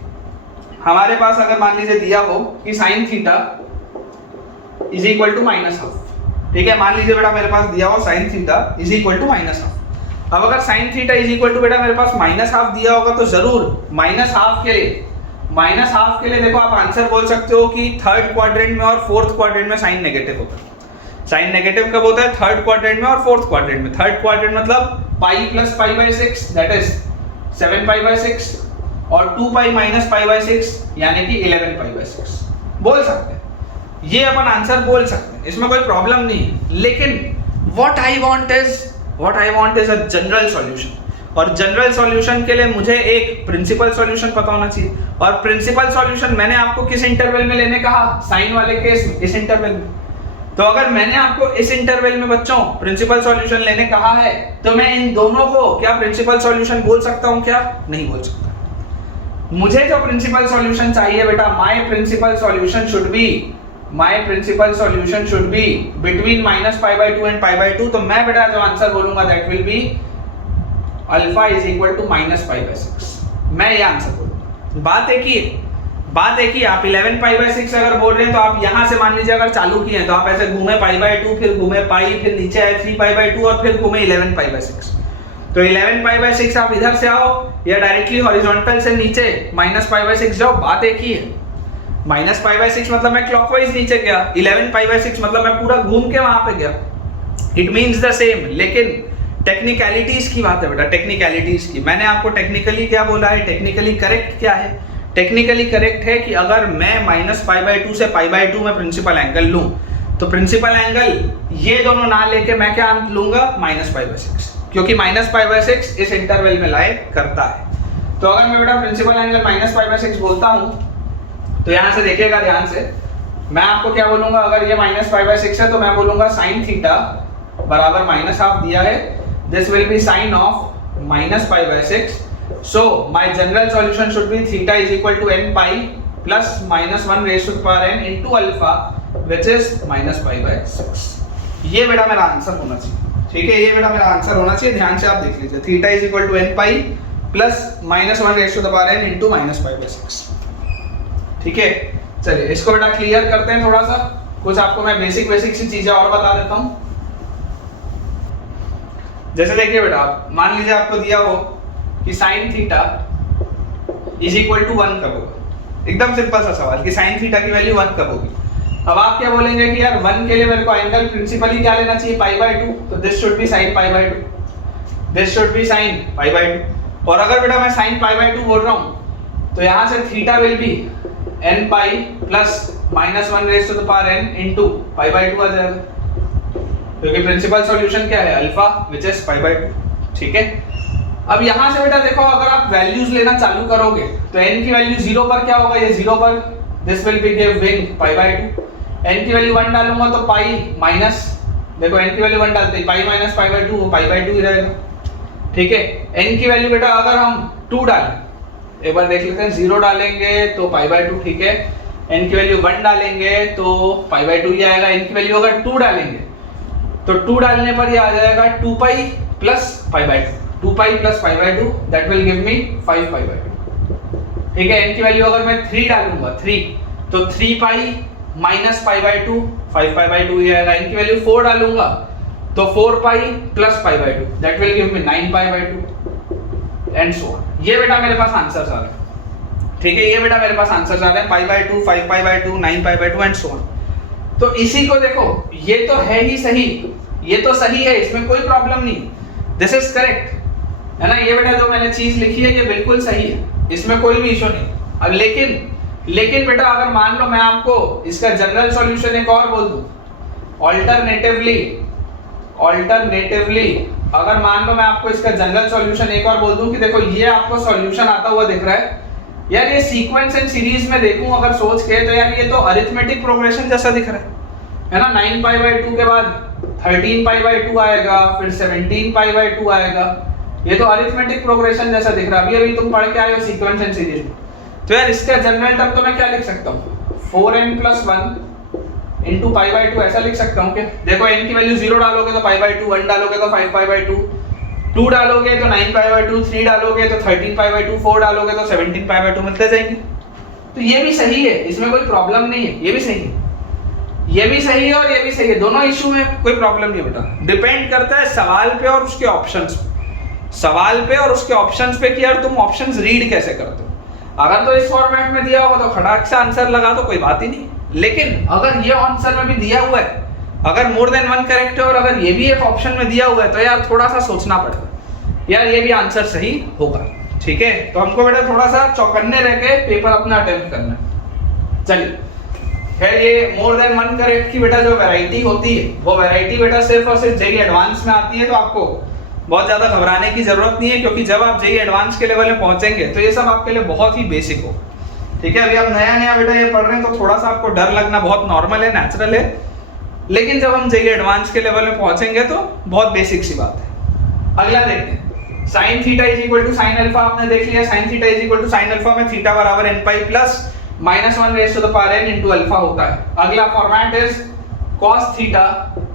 हमारे पास अगर मान लीजिए दिया हो कि sin theta is equal to -half, ठीक है। मान लीजिए बेटा मेरे पास दिया हो sin theta is equal to -half. अब अगर sin theta is equal to बेटा मेरे पास -हाफ दिया होगा तो जरूर -हाफ के लिए देखो आप आंसर बोल सकते हो कि थर्ड क्वाड्रेंट में और फोर्थ क्वाड्रेंट में साइन नेगेटिव होता है। साइन नेगेटिव कब होता है, थर्ड क्वाड्रेंट में और फोर्थ क्वाड्रेंट में। थर्ड क्वाड्रेंट मतलब पाई प्लस π/6 दैट इज 7π/6 और 2π माइनस π/6 यानी कि 11π/6 बोल सकते हैं। ये अपन आंसर बोल सकते हैं, इसमें कोई प्रॉब्लम नहीं है। लेकिन what I want is a general solution, और जनरल सॉल्यूशन के लिए मुझे एक प्रिंसिपल सॉल्यूशन पता होना चाहिए। और प्रिंसिपल सॉल्यूशन मैंने आपको किस इंटरवल में लेने कहा, साइन वाले केस में, इस इंटरवल में। तो अगर मैंने आपको इस इंटरवल में बच्चों प्रिंसिपल सॉल्यूशन लेने कहा है तो मैं इन दोनों को क्या प्रिंसिपल सॉल्यूशन बोल सकता हूं, क्या नहीं बोल सकता। मुझे जो प्रिंसिपल सॉल्यूशन चाहिए बेटा, my principal solution should be between -π/2 and π/2। तो मैं बेटा जो आंसर बोलूंगा that will be alpha is equal to -π/6। मैं ये आंसर बोलूंगा। बात एक ही आप 11π/6 अगर बोल रहे हैं तो आप यहां से मान लीजिए अगर चालू किए हैं तो आप ऐसे घूमे π/2, फिर घूमे पाई, फिर नीचे आए 3π/2 और फिर घूमे 11π/6। तो 11π/6 आप इधर से आओ या डायरेक्टली हॉरिजॉन्टल से नीचे -π/6 जाओ, बात एक ही है। -π/6 मतलब मैं क्लॉकवाइज नीचे गया, 11π/6 मतलब मैं पूरा घूम के वहां पे गया। इट मीन्स द सेम, लेकिन टेक्निकलिटीज की बात है बेटा, टेक्निकलिटीज की। मैंने आपको टेक्निकली क्या बोला है, टेक्निकली करेक्ट क्या है? टेक्निकली करेक्ट है कि अगर मैं -π/2 से π/2 में प्रिंसिपल एंगल लूं तो प्रिंसिपल एंगल ये दोनों ना लेके मैं क्या लूंगा, -π/6, क्योंकि -π/6 इस इंटरवल में लाए करता है। तो अगर मैं बेटा प्रिंसिपल एंगल -π/6 बोलता हूं तो यहां से देखिएगा ध्यान से, मैं आपको क्या बोलूंगा, अगर ये -π/6 है तो मैं बोलूंगा sin थीटा बराबर -½ दिया है, this will be sin of -π/6। so my general solution should be theta is equal to nπ plus -1 raised to the power n into alpha which is -π/6। ये बेटा मेरा आंसर होना चाहिए, ठीक है, ये बेटा मेरा आंसर होना चाहिए। ध्यान से आप देख लीजिए, theta is equal to nπ plus -1 raise to the power n into -π/6, ठीक है। चलिए इसको बेटा क्लियर करते हैं थोड़ा सा, कुछ आपको मैं बेसिक सी चीजें और बता देता हूं। जैसे देखिए बेटा, मान लीजिए आपको दिया हो कि sin theta is equal to 1 कब होगा, एकदम सिंपल सा सवाल कि sin थीटा की वैल्यू 1 कब होगी। अब आप क्या बोलेंगे कि यार 1 के लिए मेरे को एंगल प्रिंसिपली क्या लेना चाहिए, π/2, तो this should be sin π/2, this should be sin π/2। और अगर बेटा मैं sin π/2 बोल रहा हूं तो यहां से theta will be nπ plus -1 raise to the power n into π/2 आ जाएगा, क्योंकि प्रिंसिपल सॉल्यूशन क्या है, अल्फा विच इज π/2, ठीक है। अब यहां से बेटा देखो, अगर आप वैल्यूज लेना चालू करोगे तो n की वैल्यू 0 पर क्या होगा, ये 0 पर this will be giving π/2। n की वैल्यू 1 डालूंगा तो पाई माइनस, देखो n की वैल्यू 1 डालते पाई माइनस π/2 वो π/2 ही रहेगा, ठीक है। n की वैल्यू बेटा अगर हम 2 डालें, एक बार देख लेते हैं, 0 डालेंगे तो π/2, ठीक है। n की वैल्यू 1 डालेंगे तो π/2 ही आएगा। n की वैल्यू अगर 2 डालेंगे तो 2 डालने पर ये आ जाएगा 2π plus π/2, 2π plus π/2 that will give me 5π/2, ठीक है। n की वैल्यू अगर मैं 3 डालूंगा 3 तो 3π माइनस π/2 5π/2 ही आएगा। n की वैल्यू 4 डालूंगा तो 4π plus π/2 that will give me 9π/2 and so on. ये बेटा मेरे पास आंसर्स आ रहे हैं, ठीक है, ये बेटा मेरे पास आंसर्स आ रहे हैं, π/2 5π/2 9π/2 एंड सो ऑन। तो इसी को देखो, ये तो है ही सही, ये तो सही है, इसमें कोई प्रॉब्लम नहीं, दिस इज करेक्ट, है ना। ये बेटा जो मैंने चीज लिखी है ये बिल्कुल सही है, इसमें कोई भी इशू नहीं। अब लेकिन बेटा अगर मान लो मैं आपको इसका जनरल सॉल्यूशन एक और बोल दूं, ऑल्टरनेटिवली अगर मान लो मैं आपको इसका जनरल सॉल्यूशन एक और बोल दूं कि देखो ये आपको सॉल्यूशन आता हुआ दिख रहा है, यार ये सीक्वेंस एंड सीरीज में देखूं अगर सोच के तो यार ये तो अरिथमेटिक प्रोग्रेशन जैसा दिख रहा है ना। 9π/2 के बाद 13π/2 आएगा, फिर 17π/2 आएगा, ये तो अरिथमेटिक प्रोग्रेशन जैसा दिख रहा है। अभी तुम पढ़ के आए हो सीक्वेंस एंड सीरीज में, तो यार इसका जनरल टर्म तो मैं क्या लिख सकता हूँ, 4n + 1 इनटू π/2 ऐसा लिख सकता हूँ क्या। देखो n की वैल्यू 0 डालोगे तो π/2, 1 डालोगे तो 5π/2, 2 डालोगे तो 9π/2, 3 डालोगे तो 13π/2, 4 डालोगे तो 17π/2 मिलते जाएंगे। तो ये भी सही है, इसमें कोई प्रॉब्लम नहीं है, ये भी सही है, ये भी सही है और ये भी सही है, दोनों इशू में कोई प्रॉब्लम नहीं बेटा। डिपेंड करता है सवाल पे और उसके ऑप्शंस पे, सवाल पे और उसके ऑप्शंस पे कि यार तुम ऑप्शंस रीड कैसे करते हो। अगर तो इस फॉर्मेट में दिया होगा तो खड़ाक से आंसर लगा तो कोई बात ही नहीं, लेकिन अगर ये आंसर में भी दिया हुआ है, अगर मोर देन 1 करेक्ट है और अगर ये भी एक ऑप्शन में दिया हुआ है तो यार थोड़ा सा सोचना पड़ेगा, यार ये भी आंसर सही होगा, ठीक है। तो हमको बेटा थोड़ा सा चौकन्ने रह के पेपर अपना अटेम्प्ट करना है। चलिए खैर, ये मोर देन 1 करेक्ट की बेटा जो वैरायटी होती है वो वैरायटी बेटा सिर्फ और सिर्फ जेईई एडवांस में आती है, तो आपको बहुत ज्यादा घबराने की जरूरत नहीं है, क्योंकि जब आप जेईई एडवांस के लेवल में पहुंचेंगे तो ये सब आपके लिए बहुत ही बेसिक हो, ठीक है। अभी आप नया बेटा ये पढ़ रहे हैं तो थोड़ा सा आपको डर लगना बहुत नॉर्मल है, नेचुरल है, लेकिन जब हम जेईई एडवांस के लेवल में पहुंचेंगे तो बहुत बेसिक सी बात है। अगला देखते हैं, sin theta is equal to sin alpha आपने देख लिया, sin theta is equal to sin alpha में थीटा बराबर nπ plus -1 raise to the power n into alpha होता है। अगला format is cos theta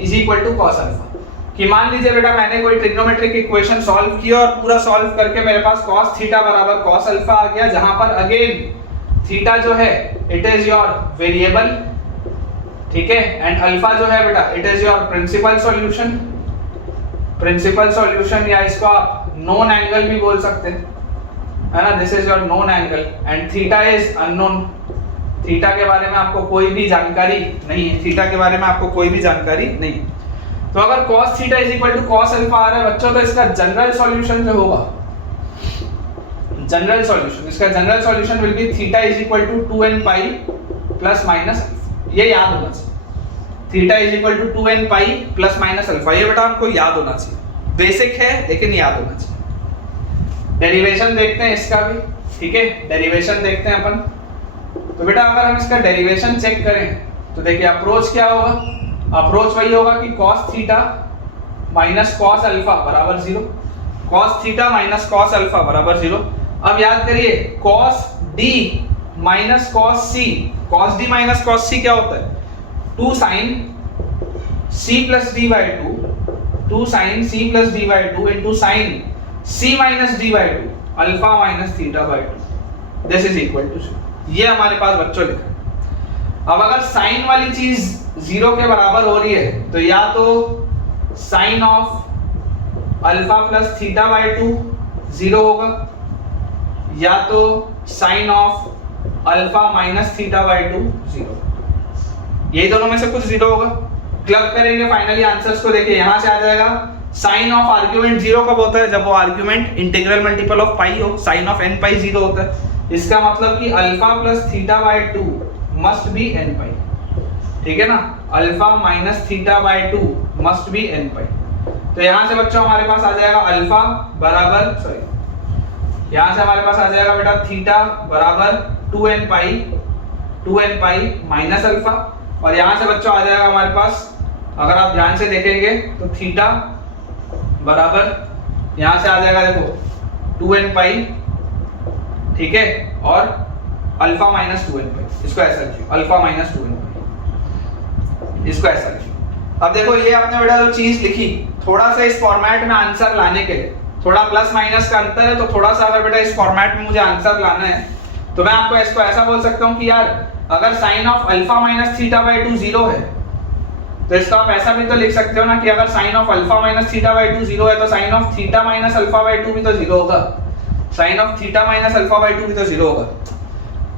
is equal to cos alpha, कि मान लीजिए बेटा मैंने कोई ट्रिग्नोमेट्रिक इक्वेशन सॉल्व किया और पूरा सॉल्व करके मेरे पास cos थीटा बराबर cos अल्फा आ गया, जहां पर अगेन थीटा जो है इट इज योर वेरिएबल, ठीक है, एंड अल्फा जो है बेटा it is your principal solution या इसको आप नोन एंगल भी बोल सकते हैं, है ना, this is your known angle and theta is unknown. Theta के बारे में आपको कोई भी जानकारी नहीं है, थीटा के बारे में आपको कोई भी जानकारी नहीं है। तो अगर cos theta is equal to cos alpha आ रहा है बच्चों, तो इसका जनरल सॉल्यूशन जो होगा, जनरल सॉल्यूशन, इसका general solution will be theta is equal to 2n pi plus minus alpha. ये याद होना चाहिए, theta is equal to 2n pi plus minus alpha, ये बेटा आपको याद होना चाहिए, बेसिक है लेकिन याद होना चाहिए। डेरिवेशन देखते हैं इसका भी, ठीक है, डेरिवेशन देखते हैं अपन। तो बेटा अगर हम इसका डेरिवेशन चेक करें तो देखिए अप्रोच क्या होगा, अप्रोच वही होगा कि cos theta minus cos alpha बराबर 0, cos theta minus cos alpha बराबर 0। अब याद करिए cos d minus cos c, cos d minus cos c क्या होता है, 2 sin c plus d by 2, 2 sin c plus d by 2 into sin c minus d by 2 alpha minus theta by 2, this is equal to 0। ये हमारे पास बच्चों लिखा है। अब अगर साइन वाली चीज 0 के बराबर हो रही है तो या तो sine of alpha plus theta by 2 0 होगा, या तो sine of alpha minus theta by 2 0, यही दोनों में से कुछ 0 होगा। क्लब करेंगे फाइनली आंसर्स को, देखिए यहां से आ जाएगा साइन ऑफ आर्ग्यूमेंट 0 कब होता है, जब वो आर्ग्यूमेंट इंटीग्रल मल्टीपल ऑफ पाई हो, साइन ऑफ n पाई 0 होता है। इसका मतलब कि alpha plus theta by 2 must be n पाई, ठीक है ना, alpha minus theta by 2 must be n पाई। तो यहां से बच्चों हमारे पास आ जाएगा अल्फा बराबर, सॉरी, यहां से हमारे पास आ जाएगा बेटा थीटा बराबर 2n पाई माइनस अल्फा, और यहां से बच्चों आ जाएगा हमारे पास, अगर आप ध्यान से देखेंगे तो थीटा बराबर यहां से आ जाएगा देखो 2n पाई, ठीक है, और अल्फा माइनस 2n पाई, इसको ऐसा लिखिए, अल्फा माइनस 2n पाई, इसको ऐसा लिखिए। अब देखो ये आपने बेटा जो चीज लिखी, थोड़ा सा इस फॉर्मेट में आंसर लाने के लिए, थोड़ा प्लस माइनस का अंतर है, तो थोड़ा सा अगर बेटा इस फॉर्मेट में मुझे आंसर लाना है तो मैं आपको इसको ऐसा बोल सकता हूं कि यार अगर sine of alpha minus theta by 2 0 है तो इसको आप ऐसा भी तो लिख सकते हो ना कि अगर sine of alpha minus theta by 2 0 है तो sine of theta minus alpha by 2 भी तो 0 होगा, sine of theta minus alpha by 2 भी तो 0 होगा।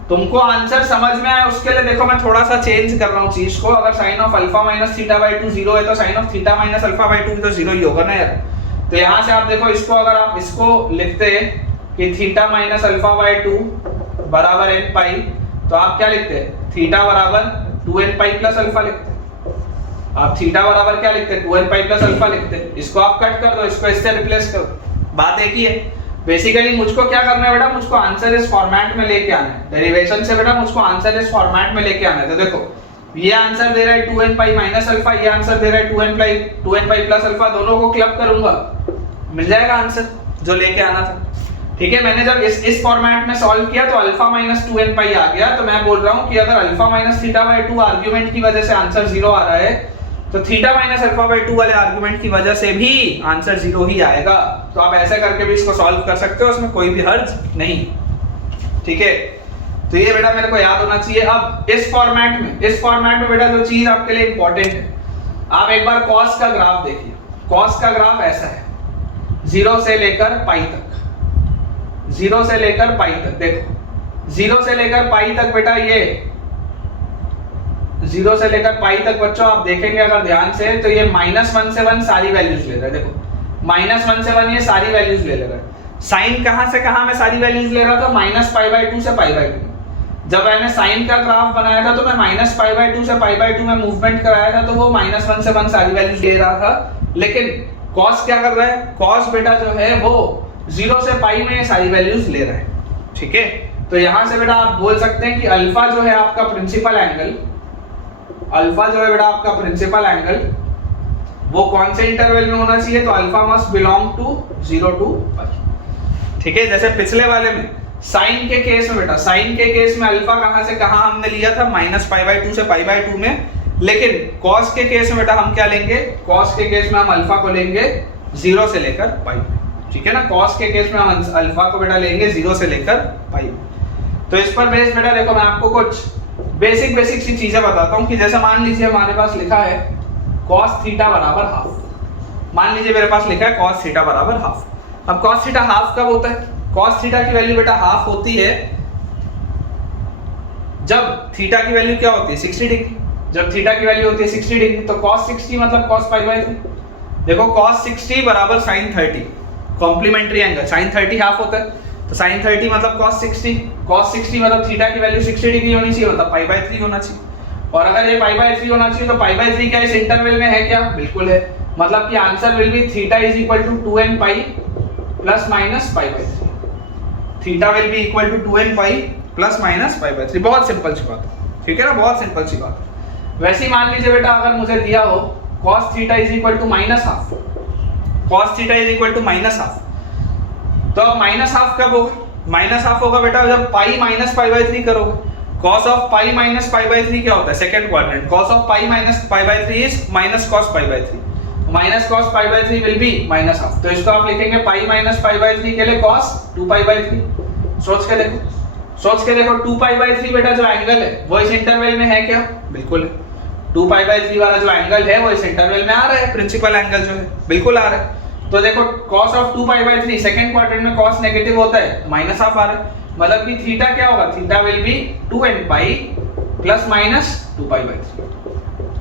तुमको आंसर समझ में आया उसके लिए देखो मैं थोड़ा सा चेंज कर रहा हूं चीज को, अगर sine of alpha minus theta by 2 0 है तो sine of theta minus alpha by 2 भी तो 0 ही होगा ना यार। तो यहां से आप देखो इसको, अगर आप इसको लिखते कि थीटा माइनस अल्फा बाई 2 बराबर n पाई, तो आप क्या लिखते हैं, थीटा बराबर 2n पाई प्लस अल्फा लिखते हैं। आप थीटा बराबर क्या लिखते हैं, 2n पाई प्लस अल्फा लिखते हैं। इसको आप कट कर दो, इसको इससे रिप्लेस कर दो, बात एक ही है। बेसिकली मुझको क्या करना है बेटा, मुझको आंसर इस फॉर्मेट में लेके आना है, डेरिवेशन से बेटा मुझको आंसर इस फॉर्मेट में लेके आना है। तो देखो ये आंसर दे रहा है 2n पाई माइनस अल्फा, ये आंसर दे रहा है 2n पाई प्लस अल्फा, दोनों को क्लब करूंगा मिल जाएगा आंसर जो लेके आना था, ठीक है। मैंने जब इस फॉर्मेट में सॉल्व किया तो अल्फा माइनस 2n पाई आ गया, तो मैं बोल रहा हूं कि अगर alpha minus theta by 2 argument की वजह से आंसर 0 आ रहा है तो थीटा माइनस अल्फा बाई 2 वाले आर्गुमेंट की वजह से भी आंसर 0 ही आएगा। तो आप ऐसे करके भी इसको सॉल्व कर सकते हो, उसमें कोई भी हर्ज नहीं, ठीक है। तो ये बेटा मेरे को याद होना चाहिए। अब इस फॉर्मेट में बेटा जो चीज आपके लिए इंपॉर्टेंट है, आप एक बार कॉस का ग्राफ देखिए। कॉस का ग्राफ ऐसा है, 0 से लेकर पाई तक, 0 से लेकर पाई तक, देखो 0 से लेकर पाई तक बेटा, ये 0 से लेकर पाई तक बच्चों आप देखेंगे अगर ध्यान से तो ये -1 से 1 सारी वैल्यूज ले रहा है। देखो -1 से 1 ये सारी वैल्यूज ले रहा है। साइन कहां से कहां मैं सारी वैल्यूज ले रहा था, -π/2 से π/2। जब मैंने साइन का ग्राफ बनाया था तो मैं -π/2 से π/2 में मूवमेंट कराया था, तो वो -1 से 1 सारी वैल्यूज ले रहा था। लेकिन कॉस क्या कर रहा है, कॉस बेटा जो है वो 0 से पाई में ये सारी वैल्यूज ले रहा है, ठीक है। तो यहां से बेटा आप बोल सकते हैं कि अल्फा जो है आपका प्रिंसिपल एंगल, अल्फा जो है बेटा आपका प्रिंसिपल एंगल वो कौन से इंटरवल में होना चाहिए, तो alpha must belong to 0 to π, ठीक है। जैसे पिछले वाले में साइन के केस में बेटा, साइन के केस में अल्फा कहां से कहां हमने लिया था, -π/2 से π/2 में। लेकिन कॉस के केस में बेटा हम क्या लेंगे, कॉस के केस में हम अल्फा को लेंगे 0 से लेकर पाई, ठीक है ना। कॉस के केस में हम अल्फा को बेटा लेंगे 0 से लेकर पाई। तो इस पर बेस बेटा देखो मैं आपको कुछ बेसिक सी चीजें बताता हूं कि जैसे मान लीजिए हमारे पास लिखा है cos थीटा बराबर हाफ, मान लीजिए मेरे पास लिखा है cos थीटा बराबर हाफ। अब cos थीटा हाफ कब होता है? cos थीटा की वैल्यू बेटा हाफ होती है जब थीटा की वैल्यू क्या होती है 60 डिग्री। जब थीटा की वैल्यू होती है 60 डिग्री तो cos 60 मतलब cos पाई बाय 3। देखो cos 60 बराबर sin 30, complementary angle sin 30 half होता है तो sin 30 मतलब cos 60, cos 60 मतलब थीटा की वैल्यू 60 डिग्री होनी चाहिए, मतलब पाई बाय 3 होना चाहिए। और अगर ये पाई बाय 3 होना चाहिए तो पाई बाय 3 क्या इस इंटरवल में है क्या? बिल्कुल है, मतलब कि answer will be theta is equal to 2n pi plus minus pi by 3। Theta will be equal to 2n pi plus minus pi by 3। बहुत सिंपल सी बात है, ठीक है ना, बहुत सिंपल सी बात है। वैसे ही मान लीजिए बेटा अगर मुझे दिया हो cos theta is equal to minus half, cos theta is equal to minus half, तो अब माइनस हाफ कब होगा? माइनस हाफ होगा बेटा जब पाई माइनस पाई बाय 3 करोगे। cos of pi minus pi by 3 क्या होता है? Second quadrant. cos of pi minus pi by 3 is minus cos pi by 3, minus cos pi by 3 will be minus half. तो इसको आप लिखेंगे pi minus pi by 3 के लिए cos 2 pi by 3। सोच के देखो, सोच के देखो 2 पाई बाय 3 बेटा जो एंगल है वो इस इंटरवल में है क्या? बिल्कुल है। 2 पाई बाय 3 वाला जो एंगल है वो इस इंटरवल में आ रहा है, प्रिंसिपल एंगल जो है बिल्कुल आ रहा है। तो देखो cos of 2 pi by 3 second quadrant में cos नेगेटिव होता है, माइनस हाफ आ रहा है, मतलब कि थीटा क्या होगा? Theta will B 2n pi plus minus 2 pi by 3,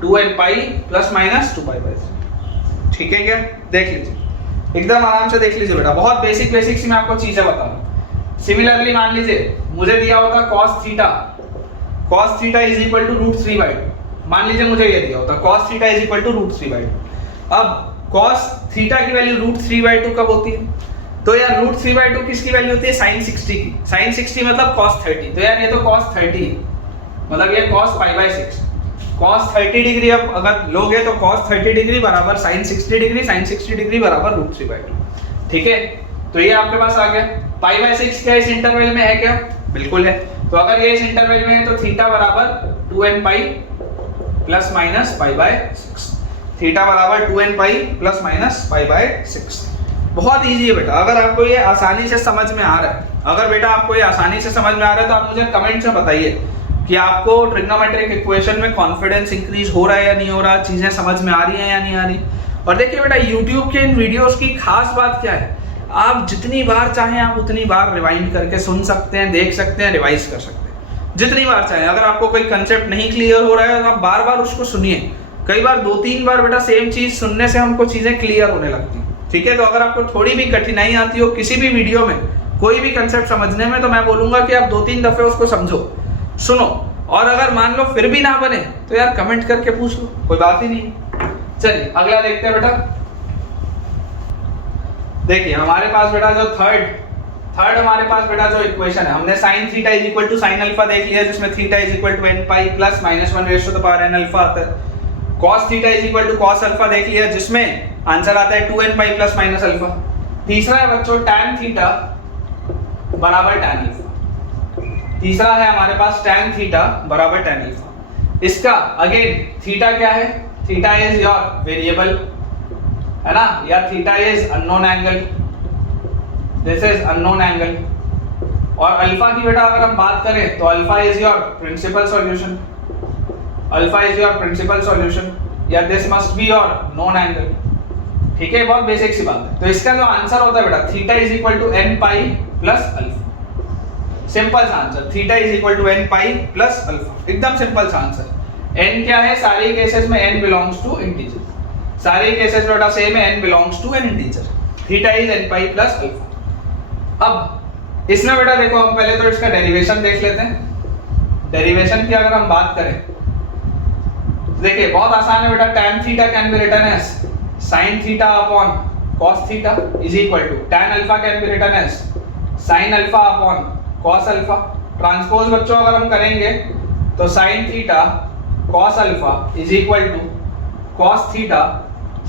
2n pi plus minus 2 pi by 3। ठीक है क्या? देख लीजिए, एकदम आराम से देख लीजिए बेटा, बहुत बेसिक बेसिक सी मैं आपको चीजें बताऊंगा। सिमिलरली मान लीजिए मुझे दिया होता cos theta is equal to root 3 by 2। मान लीजिए मुझे ये दिया होता cos theta is equal to root 3 by 2। अब cos थीटा की वैल्यू रूट 3 बाय 2 कब होती है? तो यार रूट 3 बाय 2 किसकी वैल्यू होती है? sin 60 की। sin 60 मतलब cos 30, तो यार ये तो cos 30 है, मतलब ये cos pi by 6। cos 30 degree अब अगर लोगे तो cos 30 डिग्री बराबर sin 60 डिग्री, sin 60 डिग्री बराबर रूट 3 बाय 2। ठीक है, तो ये आपके पास आ गया। पाई बाय 6 क्या इस इंटरवल में है क्या? बिल्कुल है। तो अगर ये इस इंटरवल में है तो थीटा बराबर 2n pi plus minus pi by 6। Theta बराबर 2n pi plus minus pi by 6। बहुत इजी है बेटा, अगर आपको ये आसानी से समझ में आ रहा है, अगर बेटा आपको ये आसानी से समझ में आ रहा है तो आप मुझे कमेंट में बताइए कि आपको ट्रिग्नोमेट्रिक इक्वेशन में कॉन्फिडेंस इंक्रीज हो रहा है या नहीं हो रहा, चीजें समझ में आ रही हैं या नहीं आ रही। और देखिए बेटा YouTube के इन वीडियोस की खास बात क्या है, आप जितनी बार चाहें आप उतनी बार रिवाइंड करके सुन सकते हैं, देख सकते हैं, रिवाइज कर सकते हैं जितनी बार चाहें। अगर आपको कोई कंसेप्ट नहीं क्लियर हो रहा है तो आप बार बार उसको सुनिए। कई बार 2-3 बार बेटा सेम चीज सुनने से हमको चीजें क्लियर होने लगती हैं। ठीक है, तो अगर आपको थोड़ी भी कठिनाई आती हो किसी भी वीडियो में कोई भी कंसेप्ट समझने में, तो मैं बोलूंगा कि आप 2-3 दफे उसको समझो, सुनो, और अगर मान लो फिर भी ना बने तो यार कमेंट करके पूछ लो, कोई बात ही नहीं। चलिए अगला देखते हैं बेटा। देखिए हमारे पास बेटा जो थर्ड हमारे पास बेटा जो इक्वेशन है, हमने sin theta is equal to sin alpha देख लिया जिसमें theta is equal to n pi plus minus 1 raise to the power n alpha आता है। cos theta is equal to cos alpha देख लिया जिसमें आंसर आता है 2n pi plus minus alpha. तीसरा है बच्चों tan थीटा बराबर tan अल्फा। तीसरा है हमारे पास tan थीटा बराबर tan अल्फा। इसका अगेन थीटा क्या है? थीटा इज योर वेरिएबल, है ना, या theta is unknown angle, this is unknown angle. और अल्फा की बेटा अगर हम बात करें तो alpha is your principal solution, alpha is your principal solution, या this must be your known angle. ठीक है, बहुत बेसिक सी बात है। तो इसका जो आंसर होता है बेटा theta is equal to n pi plus alpha. Simple सा answer, theta is equal to n pi plus alpha, एकदम सिंपल सा आंसर। n क्या है? सारे केसेस में n बिलोंग्स टू इंटीजर, सारे केसेस बेटा सेम है, n belongs to an integer. Theta is n pi plus alpha. अब इसमें बेटा देखो हम पहले तो इसका डेरिवेशन देख लेते हैं। डेरिवेशन की अगर हम बात करें देखिए बहुत आसान है बेटा। tan theta can be written as sin theta upon cos theta is equal to tan alpha can be written as sin alpha upon cos alpha. Transpose बच्चों अगर हम करेंगे तो sin theta cos alpha is equal to cos theta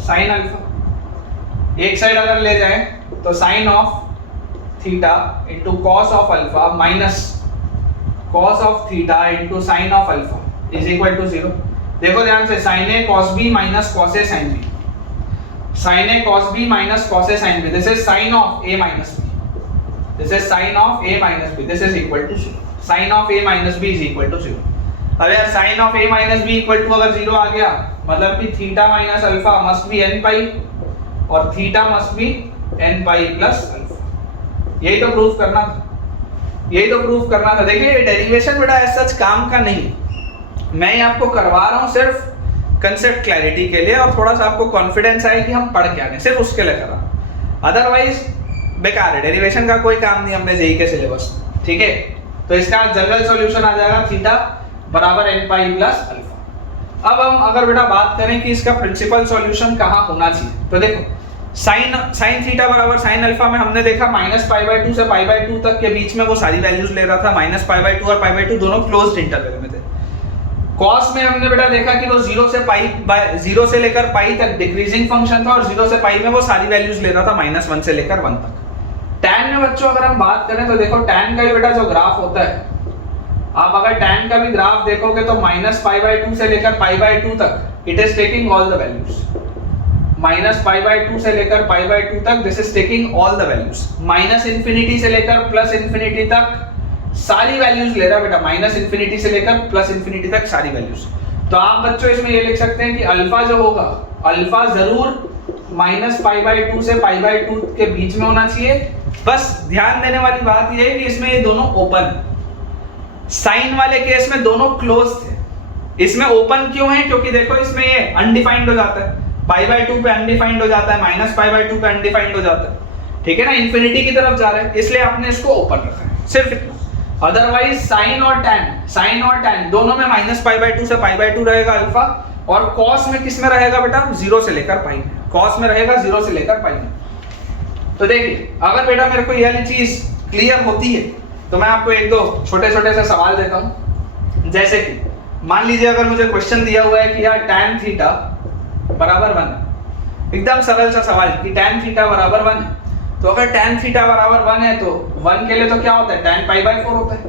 sin alpha. एक side अगर ले जाएं तो sin of theta into cos of alpha minus cos of theta into sin of alpha is equal to 0। देखो ध्यान से sin a cos b minus cos a sin b, sin a cos b minus cos a sin b, this is sin of a minus b, this is sin of a minus b, this is equal to 0। sin of a minus b is equal to 0। अब यार sin of a minus b equal to अगर 0 आ गया मतलब कि theta minus alpha must be n pi और theta must be n pi plus alpha. यही तो प्रूफ करना था, यही तो प्रूफ करना था। देखिए डेरिवेशन बेटा ऐसा सच काम का नहीं, मैं ही आपको करवा रहा हूँ सिर्फ कंसेप्ट क्लैरिटी के लिए और थोड़ा सा आपको कॉन्फिडेंस आए कि हम पढ़ क्या रहे, सिर्फ उसके लिए करा। अदरवाइज बेकार है, डेरिवेशन का कोई काम नहीं हमने जेई के सिलेबस, ठीक है। तो इसका जनरल सॉल्यूशन आ जाएगा थीटा बराबर n पाई प्लस अल्फा। अब हम अगर बेटा बात करें कि इसका प्रिंसिपल सॉल्यूशन कहाँ होना चाहिए, तो देखो साइन थीटा बराबर साइन अल्फा में हमने देखा -π/2 से π/2 तक के बीच में वो सारी वैल्यूज ले रहा था, -π/2 और π/2 दोनों क्लोज्ड इंटरवल में थे। कॉस में हमने बेटा देखा कि वो 0 से लेकर पाई तक डिक्रीजिंग फंक्शन था और 0 से पाई में वो सारी वैल्यूज ले रहा था -1 से लेकर 1 तक। tan में बच्चों अगर हम बात करें तो देखो tan का भी बेटा जो ग्राफ होता है, आप अगर tan का भी ग्राफ देखोगे तो -π/2 से लेकर π/2 तक it is taking all the values, -π/2 से लेकर π/2 तक this is taking all the values, -∞ से लेकर +∞ तक सारी वैल्यूज ले रहा है बेटा, -∞ से लेकर +∞ तक सारी वैल्यूज। तो आप बच्चों इसमें ये लिख सकते हैं कि अल्फा जो होगा, अल्फा जरूर -π/2 से π/2 के बीच में होना चाहिए। बस ध्यान देने वाली बात ये है कि इसमें ये दोनों ओपन, साइन वाले केस में दोनों क्लोज थे, इसमें ओपन क्यों है, क्योंकि देखो इसमें ये अनडिफाइंड हो जाता है, π/2 पे अनडिफाइंड हो जाता है, -π/2 पे अनडिफाइंड हो जाता है, ठीक है ना, इंफिनिटी की तरफ जा रहा है, इसलिए आपने इसको ओपन रखा है, सिर्फ इतना। अदरवाइज साइन और tan दोनों में -π/2 से π/2 रहेगा अल्फा, और कॉस में किस में रहेगा बेटा, 0 से लेकर पाई में, कॉस में रहेगा 0 से लेकर पाई में। तो देखिए अगर बेटा मेरे को ये वाली चीज क्लियर होती है तो मैं आपको एक दो छोटे छोटे से सवाल देता हूं। जैसे कि मान लीजिए अगर मुझे क्वेश्चन दिया हुआ है कि यार tan थीटा बराबर 1 है, एकदम सरल सा सवाल कि tan थीटा बराबर 1 है, तो अगर tan थीटा बराबर 1 है तो 1 के लिए तो क्या होता है, tan π/4 होता है।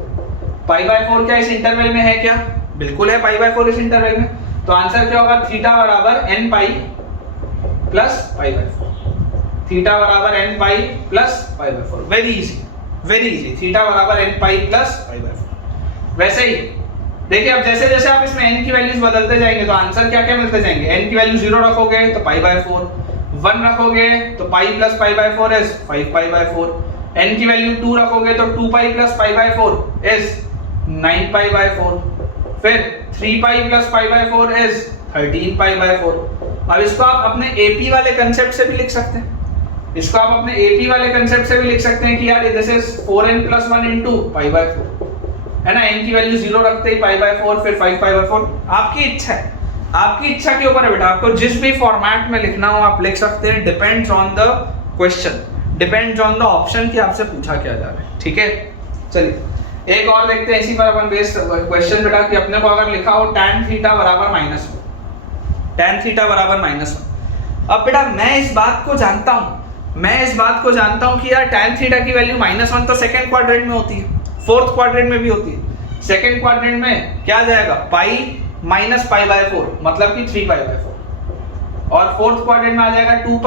π/4 क्या इस इंटरवल में है क्या, बिल्कुल है π/4 इस इंटरवल में, तो आंसर क्या होगा, थीटा बराबर n पाई प्लस π/4, थीटा बराबर n pi plus π/4। Very easy, theta बराबर n पाई प्लस π/4। वैसे ही देखिए अब जैसे जैसे आप इसमें n की वैल्यूज बदलते जाएंगे तो आंसर क्या क्या मिलते जाएंगे, n की वैल्यू 0 रखोगे तो π/4, 1 रखोगे तो पाई प्लस π/4 इज 5π/4, n की वैल्यू 2 रखोगे तो 2 प्लस π/4 इज 9π/4, फिर 3 प्लस π/4 इज 13π/4। अब इसको आप अपने AP वाले कंसेप्ट से भी लिख सकते हैं, इसको आप अपने AP वाले कंसेप्ट से भी लिख सकते हैं कि यार दिस इज 4n + 1 * π/4 है ना, n की वैल्यू 0 रखते ही π/4 फिर 5π/4। आपकी इच्छा है, आपकी इच्छा के ऊपर है बेटा, आपको जिस भी फॉर्मेट में लिखना हो आप लिख सकते हैं, depends on the question, depends on the option कि आपसे पूछा क्या जा रहा है, ठीक है। चलिए एक और देखते हैं इसी पर अपन बेस क्वेश्चन बेटा कि अपने को अगर लिखा हो tan थीटा बराबर -1, tan थीटा बराबर -1। अब बेटा मैं इस बात को जानता हूं कि यार tan थीटा की वैल्यू -1 तो सेकंड क्वाड्रेंट में होती है, फोर्थ क्वाड्रेंट में भी होती है। सेकंड क्वाड्रेंट में क्या जाएगा, पाई माइनस π/4 मतलब कि 3π/4, और फोर्थ क्वाड्रेंट में आ जाएगा 2π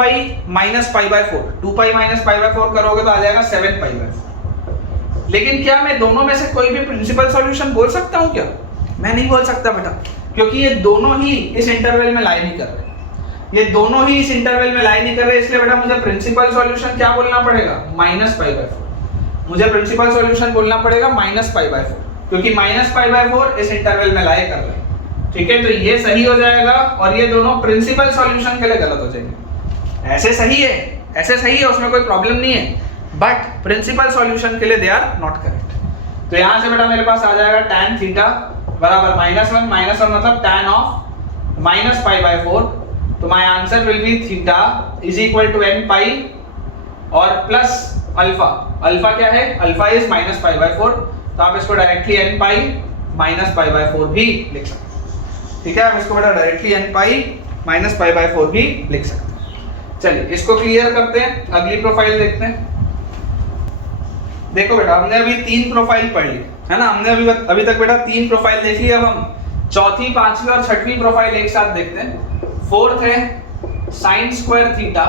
माइनस π/4, 2π माइनस π/4 करोगे तो आ जाएगा 7π/4। लेकिन क्या मैं दोनों में से कोई भी प्रिंसिपल सॉल्यूशन बोल सकता हूं क्या, मैं नहीं बोल सकता बेटा, क्योंकि ये दोनों ही इस इंटरवल में लाई नहीं कर रहे, ये दोनों ही इस इंटरवल में लाई नहीं कर रहे, इसलिए बेटा मुझे प्रिंसिपल सॉल्यूशन क्या बोलना पड़ेगा, -π/4। मुझे प्रिंसिपल सॉल्यूशन बोलना पड़ेगा -π/4, क्योंकि -π/4 इस इंटरवल में लाई कर रहे हैं, ठीक है। तो ये सही हो जाएगा और ये दोनों प्रिंसिपल सॉल्यूशन के लिए गलत हो जाएंगे। ऐसे सही है, उसमें कोई प्रॉब्लम नहीं है, बट प्रिंसिपल सॉल्यूशन के लिए दे आर नॉट करेक्ट। तो यहां से बेटा मेरे पास आ जाएगा tan थीटा बराबर -1 मतलब tan ऑफ -π/4, तो my answer will be theta is equal to n pi और प्लस अल्फा क्या है, अल्फा इज -π/4, तो आप इसको डायरेक्टली n पाई -π/4 भी लिख सकते हैं, ठीक है। आप इसको बेटा डायरेक्टली n पाई -π/4 भी लिख सकते हैं। चलिए इसको क्लियर करते हैं, अगली प्रोफाइल देखते हैं। देखो बेटा हमने अभी 3 प्रोफाइल पढ़ ली है ना, हमने अभी तक बेटा 3 प्रोफाइल देख ली। अब हम चौथी, पांचवी और छठवीं प्रोफाइल एक साथ देखते हैं। फोर्थ है sin² theta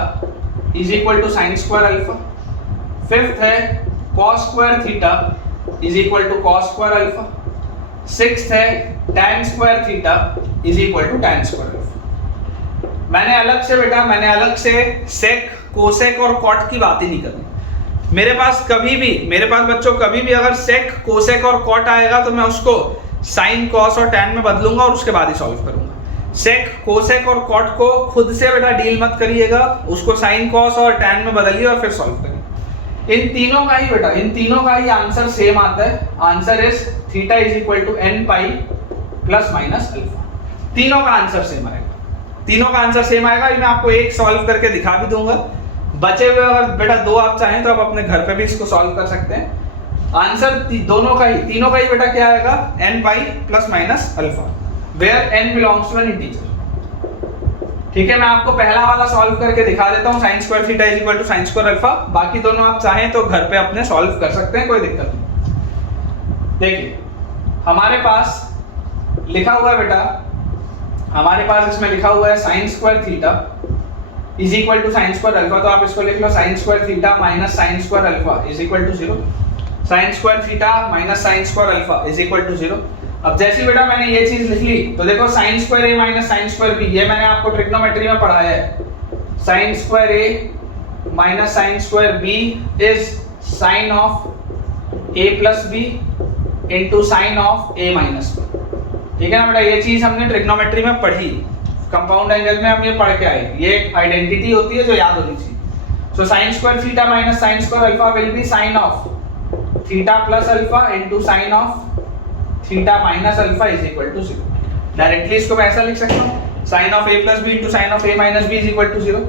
is equal to sin² alpha. Fifth है cos² theta is equal to cos² alpha. Sixth है tan² theta is equal to tan² alpha. मैंने अलग से sec कोसेक और कॉट की बात ही नहीं करनी। मेरे पास बच्चों कभी भी अगर सेक कोसेक और कॉट आएगा तो मैं उसको साइन कॉस और टैन में बदलूंगा और उसके बाद ही सॉल्व करूंगा। सेक कोसेक और कॉट को खुद से बेटा डील मत करिएगा, उसको साइन कॉस और टैन में बदलिए और फिर सॉल्व करिए। इन तीनों का ही आंसर सेम आता है। Answer is theta is equal to n pi plus minus alpha. तीनों का आंसर सेम आएगा। मैं आपको एक सॉल्व करके दिखा भी दूंगा। बचे हुए अगर बेटा दो आप चाहें तो आप अपने घर पे भी इसको सॉल्व कर सकते हैं। आंसर तीनों का ही बेटा क्या आएगा, n pi plus minus alpha, where n belongs to an integer. ठीक है, मैं आपको पहला वाला सॉल्व करके दिखा देता हूं, sine square theta is equal to sine square alpha. बाकी दोनों आप चाहें तो घर पे अपने सॉल्व कर सकते हैं, कोई दिक्कत नहीं। देखिए हमारे पास लिखा हुआ है बेटा, इसमें लिखा हुआ है sine square theta is equal to sine square alpha. तो आप इसको लिख लो sine square theta minus sine square alpha is equal to 0। Sine square theta minus sine square alpha is equal to 0। अब जैसे बेटा मैंने ये चीज लिख ली तो देखो sine square A minus sine square B, ये मैंने आपको ट्रिग्नोमेट्री में पढ़ाया है। Sine square A minus sine square B is sine of A plus B into sine of A minus B. ठीक है ना बेटा, ये चीज हमने ट्रिग्नोमेट्री में पढ़ी, कंपाउंड एंगल में हम ये पढ़ के आए। ये एक आइडेंटिटी होती है जो याद होनी चाहिए। So sine square theta minus sine square alpha will be sine of theta plus alpha into sine of theta minus alpha is equal to 0। Directly इसको मैं ऐसा लिख सकता हूं, sine of A plus B into sine of A minus B is equal to 0।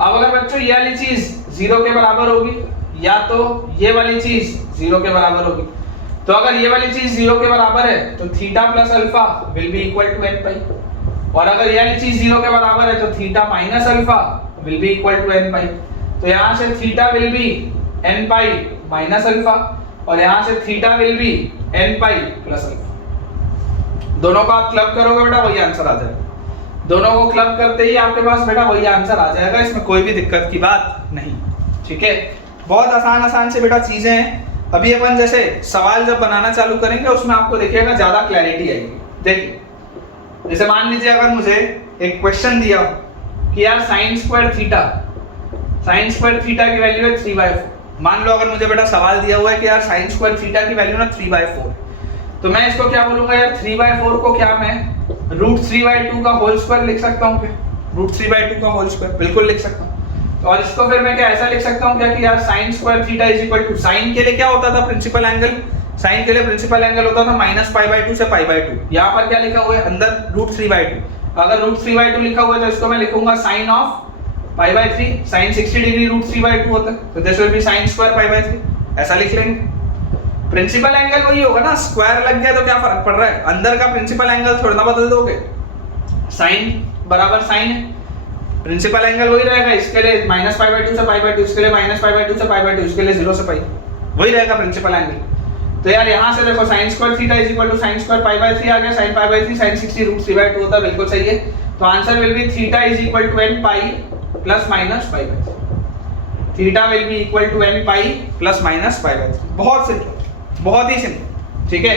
अब अगर बच्चों ये वाली चीज 0 के बराबर होगी या तो ये वाली चीज 0 के बराबर होगी, तो अगर ये वाली चीज 0 के बराबर है तो theta plus alpha will be equal to n pi, और अगर ये वाली चीज 0 के बराबर है तो theta minus alpha will be equal to n pi. तो यहां से theta will be n pi minus alpha और यहां से theta will be n pi plus alpha. दोनों को आप क्लब करोगे बेटा वही आंसर आ जाएगा। दोनों को क्लब करते ही आपके पास बेटा वही आंसर आ जाएगा, इसमें कोई भी दिक्कत की बात नहीं। ठीक है, बहुत आसान से बेटा चीजें हैं। अभी अपन जैसे सवाल जब बनाना चालू करेंगे उसमें आपको देखिएगा ज्यादा क्लैरिटी आएगी। देखिए जैसे मान लीजिए अगर मुझे एक क्वेश्चन दिया कि यार साइन स्क्वायर थीटा की वैल्यू है 3/4। मान लो अगर मुझे बेटा सवाल दिया हुआ है कि यार साइन स्क्वायर थीटा की वैल्यू ना 3/4, तो मैं इसको क्या बोलूंगा यार 3/4 को क्या मैं √3/2 का होल स्क्वायर लिख सकता हूं क्या? √3/2 का होल स्क्वायर बिल्कुल लिख सकता हूं। और इसको फिर मैं क्या ऐसा लिख सकता हूं क्या कि यार sine square theta is equal to, sine के लिए क्या होता था प्रिंसिपल एंगल, साइन के लिए प्रिंसिपल एंगल होता था -π/2 से π/2। यहाँ पर क्या लिखा हुआ है अंदर √3/2। अगर √3/2 लिखा हुआ है तो इसको मैं लिखूंगा साइन ऑफ π/3। साइन 60 डिग्री √3/2 होता है, तो this will be sine square π/3, ऐसा लिख लेंगे। प्रिंसिपल एंगल वही होगा ना, स्क्वायर लग गया तो क्या फर्क पड़ रहा है, अंदर का प्रिंसिपल एंगल थोड़ा ना बदल दोगे। साइन बराबर साइन है, प्रिंसिपल एंगल वही रहेगा। इसके लिए -π/2 से π/2, इसके लिए -π/2 से π/2, इसके लिए 0 से π, वही रहेगा प्रिंसिपल एंगल। तो यार यहाँ से देखो sine square theta is equal to sine square π/3 आ गया। साइन π/3 साइन 60 √3/2 होता है, बिल्कुल सही है। तो answer will be theta is equal to n pi plus minus π/3। Theta will be equal to n pi plus minus π/3। बहुत सिंपल, बहुत ही सिंपल। ठीक है,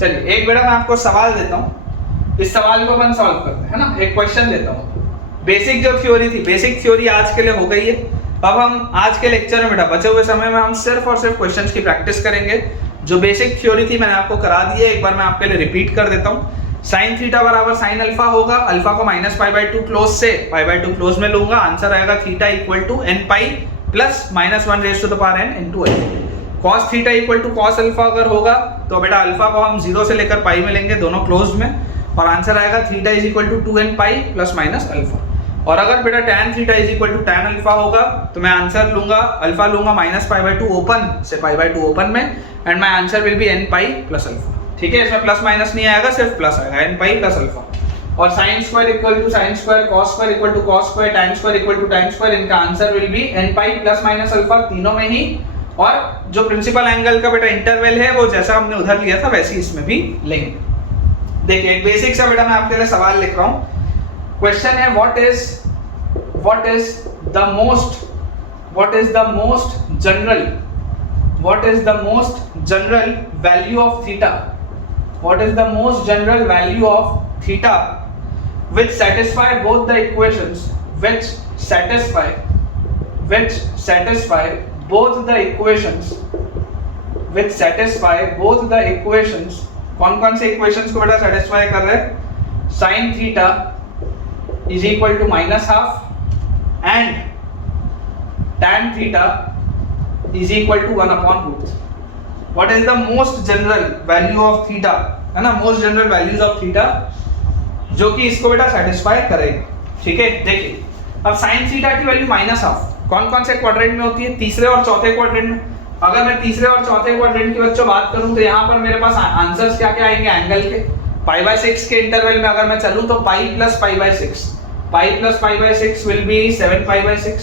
चलिए एक बेटा मैं आपको सवाल देता हूँ, इस सवाल को अपन सॉल्व करते हैं, है ना। एक क्वेश्चन देता हूँ। बेसिक जो थ्योरी थी, बेसिक थ्योरी आज के लिए हो गई है। अब हम आज के लेक्चर में बेटा बचे हुए समय में हम सिर्फ और सिर्फ क्वेश्चंस की प्रैक्टिस करेंगे। जो बेसिक थ्योरी थी मैंने आपको करा दी है, एक बार मैं आपके लिए रिपीट कर देता हूँ। साइन थीटा बराबर साइन अल्फा होगा, अल्फा को -π/2 क्लोज से π/2 क्लोज में लूंगा। आंसर आएगा theta equal to n pi plus -1 raise to the power n into alpha. cos theta equal to cos alpha अगर होगा तो बेटा अल्फा को हम 0 से लेकर पाई में लेंगे, दोनों क्लोज में, और आंसर आएगा theta is equal to 2n pi plus minus alpha. और अगर बेटा tan theta is equal to tan alpha होगा तो मैं आंसर लूंगा, अल्फा लूंगा -π/2 ओपन से π/2 ओपन में, and my answer will be n pi plus alpha. ठीक है, इसमें प्लस माइनस नहीं आएगा, सिर्फ प्लस आएगा, n पाई प्लस अल्फा। और sin square equal to sin square, cos square equal to cos square, tan square equal to tan square, इनका answer will be n pi plus minus alpha, तीनों में ही। और जो principal angle का बेटा interval है वो जैसा हमने उधर लिया था वैसे ही इसमें भी लेंगे। देखिए एक बेसिक सा बेटा मैं आपके लिए सवाल लिख रहा हूं। क्वेश्चन है what is the most general value of theta? What is the most general value of theta which satisfy both the equations, which satisfy which satisfy both the equations, which satisfy both the equations, कौन कौन से equations को बेटा satisfy कर रहे हैं? sin theta is equal to -12 and tan theta is equal to 1 upon root 3. What is the most general value of theta, है ना, most general values of theta जो कि इसको बेटा सेटिस्फाई करेगा. ठीक है, देखिए अब sin थीटा की वैल्यू -12 कौन कौन से क्वाड्रेंट में होती है? तीसरे और चौथे क्वाड्रेंट में. अगर मैं तीसरे और चौथे क्वाड्रेंट की बच्चों बात करूं तो यहाँ पर मेरे पास आंसर्स क्या क्या आएंगे एंगल के. π/6 के इंटरवल में अगर मैं चलूं तो π + π/6, π + π/6 विल बी 7π/6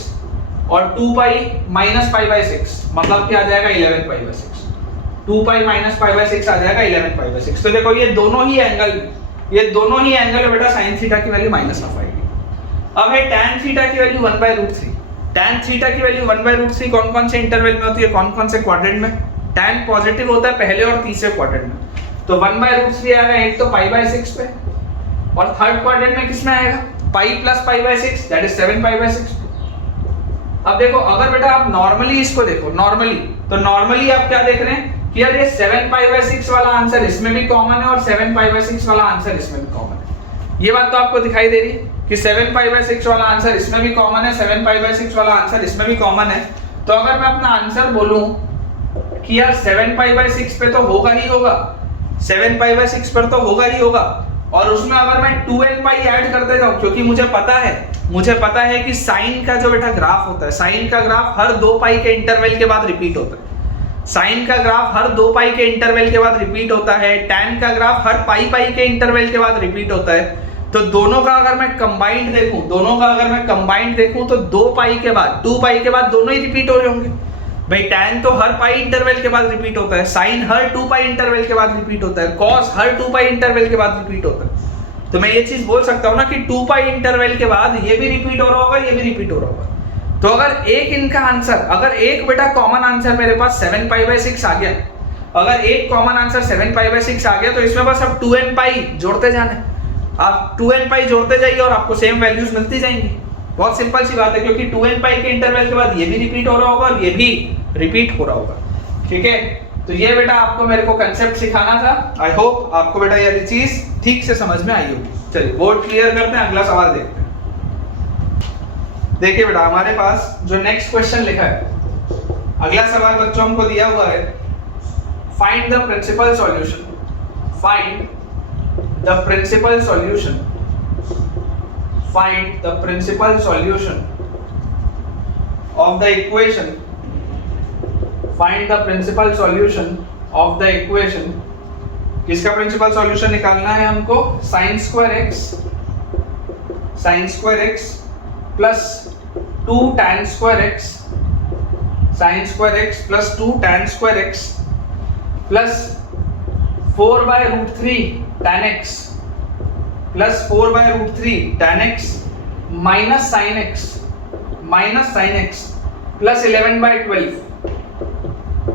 और 2π - π/6 मतलब क्या आ जाएगा 11π/6. 2π - π/6 आ जाएगा 11π/6. तो देखो ये दोनों ही एंगल में बेटा sin थीटा की वैल्यू -12 आएगी. अब है tan थीटा की वैल्यू 1/√3. tan थीटा की वैल्यू 1/√3 कौन कौन से इंटरवल में होती है, कौन कौन से क्वाड्रेंट में? tan पॉजिटिव होता है पहले और तीसरे क्वाड्रेंट में, तो 1/√3 आएगा. एक तो π/6 पे और थर्ड क्वाड्रेंट में किस में आएगा? π + π/6 दैट इज 7π/6. अब देखो अगर बेटा आप नॉर्मली इसको देखो, नॉर्मली आप क्या देख रहे हैं कि यार ये 7π/6 वाला आंसर इसमें भी कॉमन है और 7π/6 वाला आंसर इसमें भी कॉमन है. ये बात तो आपको दिखाई दे रही है कि 7π/6 वाला आंसर इसमें भी कॉमन है, 7π/6 वाला आंसर इसमें भी कॉमन है. तो अगर मैं अपना आंसर बोलूं कि यार 7π/6 पे तो होगा ही होगा, 7π/6 पर तो होगा ही होगा, और उसमें अगर मैं 2nπ ऐड करते जाऊं, क्योंकि मुझे पता है कि साइन का जो बेटा ग्राफ होता है, साइन का ग्राफ हर 2π के इंटरवल के बाद रिपीट होता है. साइन का ग्राफ हर 2π के इंटरवल के बाद रिपीट होता है, tan का ग्राफ हर π के इंटरवल के बाद रिपीट होता है. तो दोनों का अगर मैं कंबाइंड देखूं तो 2π के बाद 2π के बाद दोनों ही रिपीट हो रहे होंगे भाई. tan तो हर π इंटरवल के बाद रिपीट होता है, साइन हर 2π इंटरवल के बाद रिपीट होता है, cos हर 2π इंटरवल के बाद रिपीट होता है. तो मैं ये चीज बोल सकता हूं ना कि 2π इंटरवल के बाद ये भी रिपीट हो रहा होगा, ये भी रिपीट हो रहा होगा. तो अगर एक इनका आंसर, अगर एक बेटा कॉमन आंसर मेरे पास 7π/6 आ गया, अगर एक कॉमन आंसर 7π/6 आ गया तो इसमें बस अब 2nπ जोड़ते जाने. आप 2nπ जोड़ते जाइए और आपको सेम वैल्यूज मिलती जाएंगी. बहुत सिंपल सी बात है, क्योंकि 2nπ के इंटरवल के बाद ये भी रिपीट हो रहा होगा और ये भी रिपीट हो रहा होगा. ठीक है, तो ये बेटा आपको मेरे को कंसेप्ट सिखाना था. आई होप आपको बेटा ये चीज ठीक से समझ में आई होगी. चलिए बोर्ड क्लियर करते हैं, अगला सवाल देखते हैं. देखिए बेटा हमारे पास जो नेक्स्ट क्वेश्चन लिखा है, अगला सवाल बच्चों हमको दिया हुआ है, find the principal solution, find the principal solution, find the principal solution of the equation, find the principal solution of the equation. किसका प्रिंसिपल सॉल्यूशन निकालना है हमको? sin square x plus 2 tan square x, sin square x plus 2 tan square x plus 4/√3 tan x plus 4/√3 tan x minus sin x plus 11/12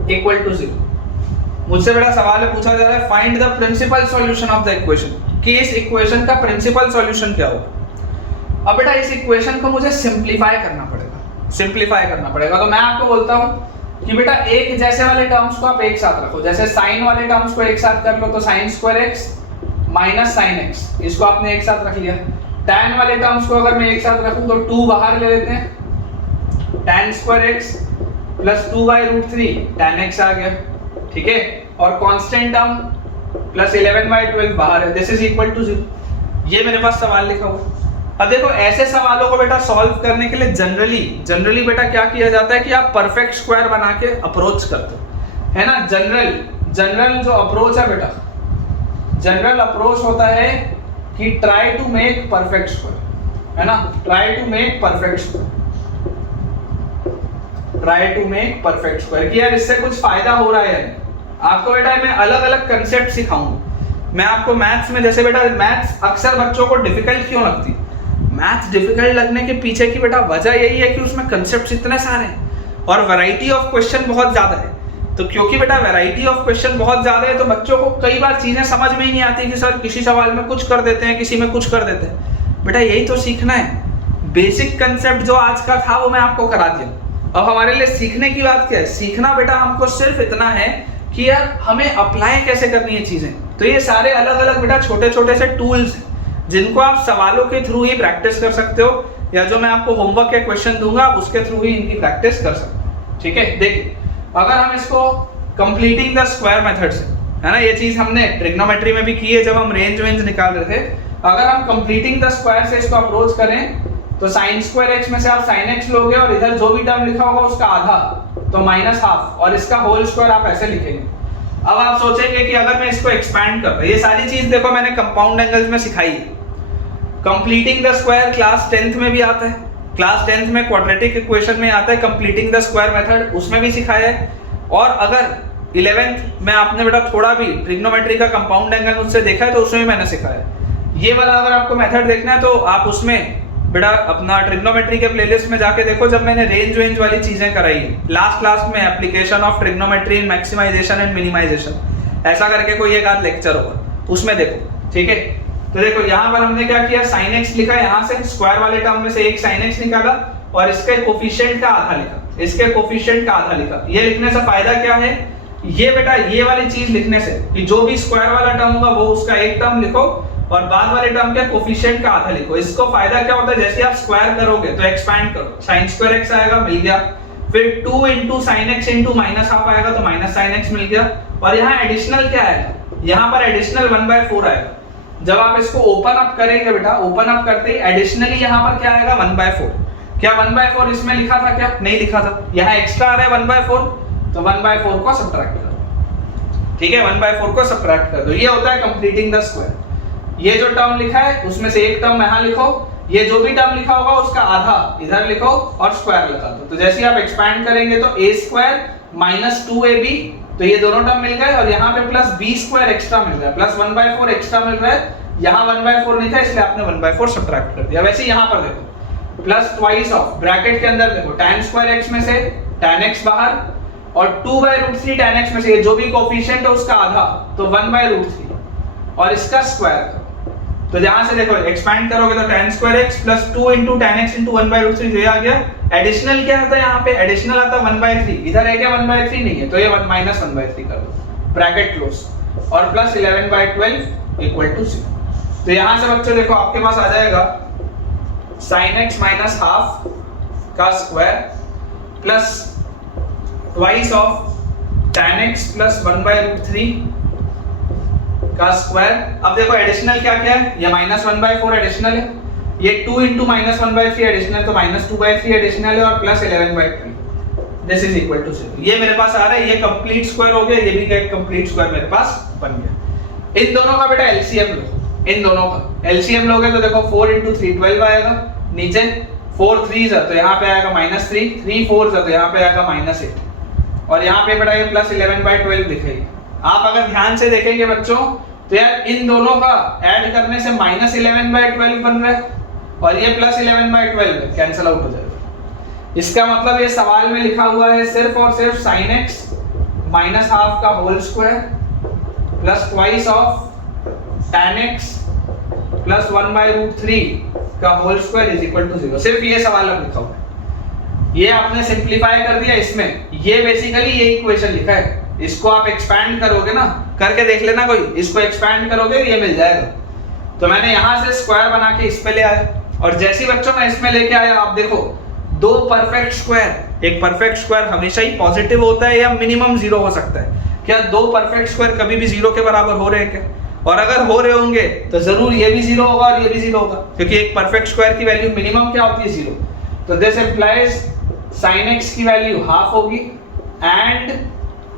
equal to 0. मुझसे बड़ा सवाल है, पूछा जा रहा है find the principal solution of the equation, कि इस इक्वेशन का प्रिंसिपल सॉल्यूशन क्या होगा. अब बेटा इस इक्वेशन को मुझे सिंपलीफाई करना पड़ेगा. तो मैं आपको बोलता हूं कि बेटा एक जैसे वाले टर्म्स को आप एक साथ रखो. जैसे साइन वाले टर्म्स को एक साथ कर लो तो sin square x minus sin x, इसको आपने एक साथ रख लिया. tan वाले टर्म्स को अगर मैं एक साथ रखूं तो 2 बाहर ले लेते हैं, tan square x plus 2/√3 tan x आ गया. ठीक है, और कांस्टेंट टर्म प्लस 11/12 बाहर है, दिस इज इक्वल टू 0. ये मेरे पास सवाल लिखा हुआ. अब देखो ऐसे सवालों को बेटा सॉल्व करने के लिए जनरली बेटा क्या किया जाता है कि आप परफेक्ट स्क्वायर बना के अप्रोच करते हो, है ना. जनरल जो अप्रोच है बेटा, जनरल अप्रोच होता है कि try to make perfect square, है ना. Try to make perfect square कि यार इससे कुछ फायदा हो रहा है. आपको बेटा मैं अलग अलग कंसेप्ट सिखाऊंगा. मैं आपको मैथ्स में, जैसे बेटा मैथ्स अक्सर बच्चों को डिफिकल्ट क्यों लगती है, मैथ्स डिफिकल्ट लगने के पीछे की बेटा वजह यही है कि उसमें कंसेप्ट्स इतने सारे हैं और वैरायटी ऑफ क्वेश्चन बहुत ज्यादा है. तो क्योंकि बेटा वैरायटी ऑफ क्वेश्चन बहुत ज्यादा है तो बच्चों को कई बार चीजें समझ में ही नहीं आती कि सर किसी सवाल में कुछ कर देते हैं, किसी में कुछ कर देते हैं. बेटा यही तो सीखना है. बेसिक कंसेप्ट जो आज का था वो मैं आपको करा दिया. अब हमारे लिए सीखने की बात क्या है? सीखना बेटा हमको सिर्फ इतना है कि यार हमें अप्लाई कैसे करनी है चीजें। तो ये सारे अलग अलग बेटा छोटे छोटे से टूल्स हैं जिनको आप सवालों के थ्रू ही प्रैक्टिस कर सकते हो, या जो मैं आपको होमवर्क के क्वेश्चन दूंगा उसके थ्रू ही इनकी प्रैक्टिस कर सकते हो। ठीक है, देखिए अगर हम इसको कंप्लीटिंग द स्क्वायर मेथड से, है ना, ये चीज हमने ट्रिग्नोमेट्री में भी की है जब हम रेंज निकाल रहे थे। अगर हम कंप्लीटिंग द स्क्वायर से इसको अप्रोच करें तो sin स्क्वायर x में से आप sin x लोगे और इधर जो भी टर्म लिखा होगा उसका आधा तो माइनस हाफ, और इसका होल स्क्वायर आप ऐसे लिखेंगे। अब आप सोचेंगे कि अगर मैं इसको एक्सपैंड कर, ये सारी चीज देखो मैंने कंपाउंड एंगल्स में सिखाई है। Completing the square class 10th में भी आता है, क्लास 10th में क्वाड्रेटिक इक्वेशन में आता है कंप्लीटिंग द स्क्वायर मेथड, उसमें भी सिखाया है। और अगर 11th में आपने बेटा थोड़ा भी ट्रिग्नोमेट्री का कंपाउंड एंगल मुझसे देखा है तो उसमें भी मैंने सिखाया है। ये वाला अगर आपको मेथड देखना है तो आप उसमें बेटा अपना ट्रिग्नोमेट्री के प्लेलिस्ट में जाके देखो, जब मैंने रेंज वाली चीजें कराई है लास्ट क्लास में, application of trigonometry in maximization and minimization, ऐसा करके कोई एक आध लेक्चर होगा, उसमें देखो। ठीक है, तो देखो यहाँ पर हमने क्या किया, sin x लिखा, यहाँ से स्क्वायर वाले टर्म में से एक sin x निकाला और इसके कोफिशिएंट का आधा लिखा, इसके कोफिशिएंट का आधा लिखा। ये लिखने से फायदा क्या है, ये बेटा ये वाली चीज लिखने से कि जो भी स्क्वायर वाला टर्म होगा वो उसका एक टर्म लिखो और बाद वाले टर्म के कोफिशिएंट का आधा लिखो। इसको फायदा क्या होता है, जैसे आप स्क्वायर करोगे तो एक्सपैंड करो, sin स्क्वायर x आएगा, मिल गया, फिर 2 into sin x into minus half आएगा तो माइनस sin x मिल गया, और यहाँ एडिशनल क्या आएगा, यहाँ पर एडिशनल 1/4 आएगा। जब आप इसको ओपन अप करेंगे बेटा, ओपन अप करते ही एडिशनली यहाँ पर क्या आएगा 1/4। क्या 1/4 इसमें लिखा था, क्या नहीं लिखा था, यहाँ एक्स्ट्रा आ रहा है 1/4, तो 1/4 को सब्ट्रैक्ट कर दो। ठीक है, 1/4 को सब्ट्रैक्ट कर दो, ये होता है कंप्लीटिंग द स्क्वायर। ये जो टर्म लिखा है उसमें से एक टर्म यहाँ लिखो, ये जो भी टर्म लिखा होगा उसका आधा इधर लिखो और स्क्वायर लगा दो। तो जैसे ही आप एक्सपैंड करेंगे तो a स्क्वायर माइनस 2ab, तो ये दोनों टर्म मिल गए, और यहाँ पे प्लस b स्क्वायर एक्स्ट्रा मिल रहा है, प्लस 1/4 एक्स्ट्रा मिल रहा है। यहाँ 1/4 नहीं था इसलिए आपने 1/4 सब्ट्रैक्ट कर दिया। वैसे यहाँ पर देखो प्लस ट्वाइस ऑफ, ब्रैकेट के अंदर देखो tan स्क्वायर x में से tan x बाहर, और 2/√3 tan x में से जो भी कोफिशिएंट है उसका आधा तो 1/√3 और इसका स्क्वायर। तो यहां से देखो एक्सपैंड करोगे तो tan square x plus 2 into tan x into 1/√3, तो ये आ गया। एडिशनल क्या आता है, यहाँ पे एडिशनल आता है 1/3, इधर है क्या 1/3 नहीं है, तो ये 1-1/3 कर दो, ब्रैकेट क्लोज, और प्लस 11/12 इक्वल टू 0। तो यहां से बच्चों देखो आपके पास आ जाएगा sin x माइनस हाफ का square plus twice of tan x plus 1/√3 का स्क्वायर। अब देखो एडिशनल क्या क्या है, ये -1/4 एडिशनल है, ये 2 into -1/3 एडिशनल, तो -2/3 एडिशनल है, और plus 11/12, this is equal to 0। ये मेरे पास आ रहा है, ये कंप्लीट स्क्वायर हो गया, ये भी एक कंप्लीट स्क्वायर मेरे पास बन गया। इन दोनों का बेटा एलसीएम लो, इन दोनों का एलसीएम लोगे तो देखो 4 into 3 12 आएगा, नीचे 4 3s है तो यहाँ पे आएगा -3, 3 4s है तो यहाँ पे आएगा -8, और यहाँ पे बेटा ये प्लस 11/12 दिखेगी। आप अगर ध्यान से देखेंगे बच्चों तो यार इन दोनों का ऐड करने से -11/12 बन रहा है, और ये प्लस 11/12 कैंसिल आउट हो जाएगा। इसका मतलब ये सवाल में लिखा हुआ है सिर्फ और सिर्फ sin x माइनस हाफ का whole square plus twice of tan x plus 1/√3 का whole square is equal to 0। सिर्फ ये सवाल में लिखा हुआ है, ये आपने सिंप्लीफाई कर दिया इसमें, ये बेसिकली ये इक्वेशन लिखा है। इसको आप एक्सपैंड करोगे ना, करके देख लेना कोई, इसको एक्सपैंड करोगे ये मिल जाएगा। तो मैंने यहां से स्क्वायर बना के इस पे ले आया, और जैसे ही बच्चों मैं इसमें लेके आया, आप देखो दो परफेक्ट स्क्वायर, एक परफेक्ट स्क्वायर हमेशा ही पॉजिटिव होता है या मिनिमम 0 हो सकता है, क्या दो परफेक्ट स्क्वायर कभी भी 0 के बराबर हो रहे हैं क्या? और अगर हो रहे होंगे तो जरूर ये भी 0 होगा और ये भी 0 होगा, क्योंकि एक परफेक्ट स्क्वायर की वैल्यू मिनिमम क्या होती है 0। तो दिस इंप्लाइज sin x की वैल्यू हाफ होगी एंड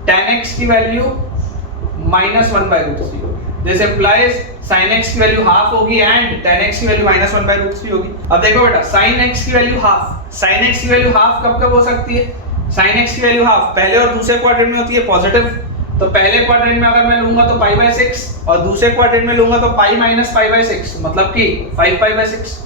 tan x की वैल्यू -1/√3 होगी। दिस इंप्लाइज sin x की वैल्यू हाफ होगी एंड tan x की वैल्यू -1/√3 होगी। अब देखो बेटा sin x की वैल्यू हाफ, sin x की वैल्यू हाफ कब कब हो सकती है? sin x की वैल्यू हाफ पहले और दूसरे क्वाड्रेंट में होती है पॉजिटिव, तो पहले क्वाड्रेंट में अगर मैं लूंगा तो π/6 और दूसरे क्वाड्रेंट में लूंगा तो π - π/6 मतलब कि 5π/6,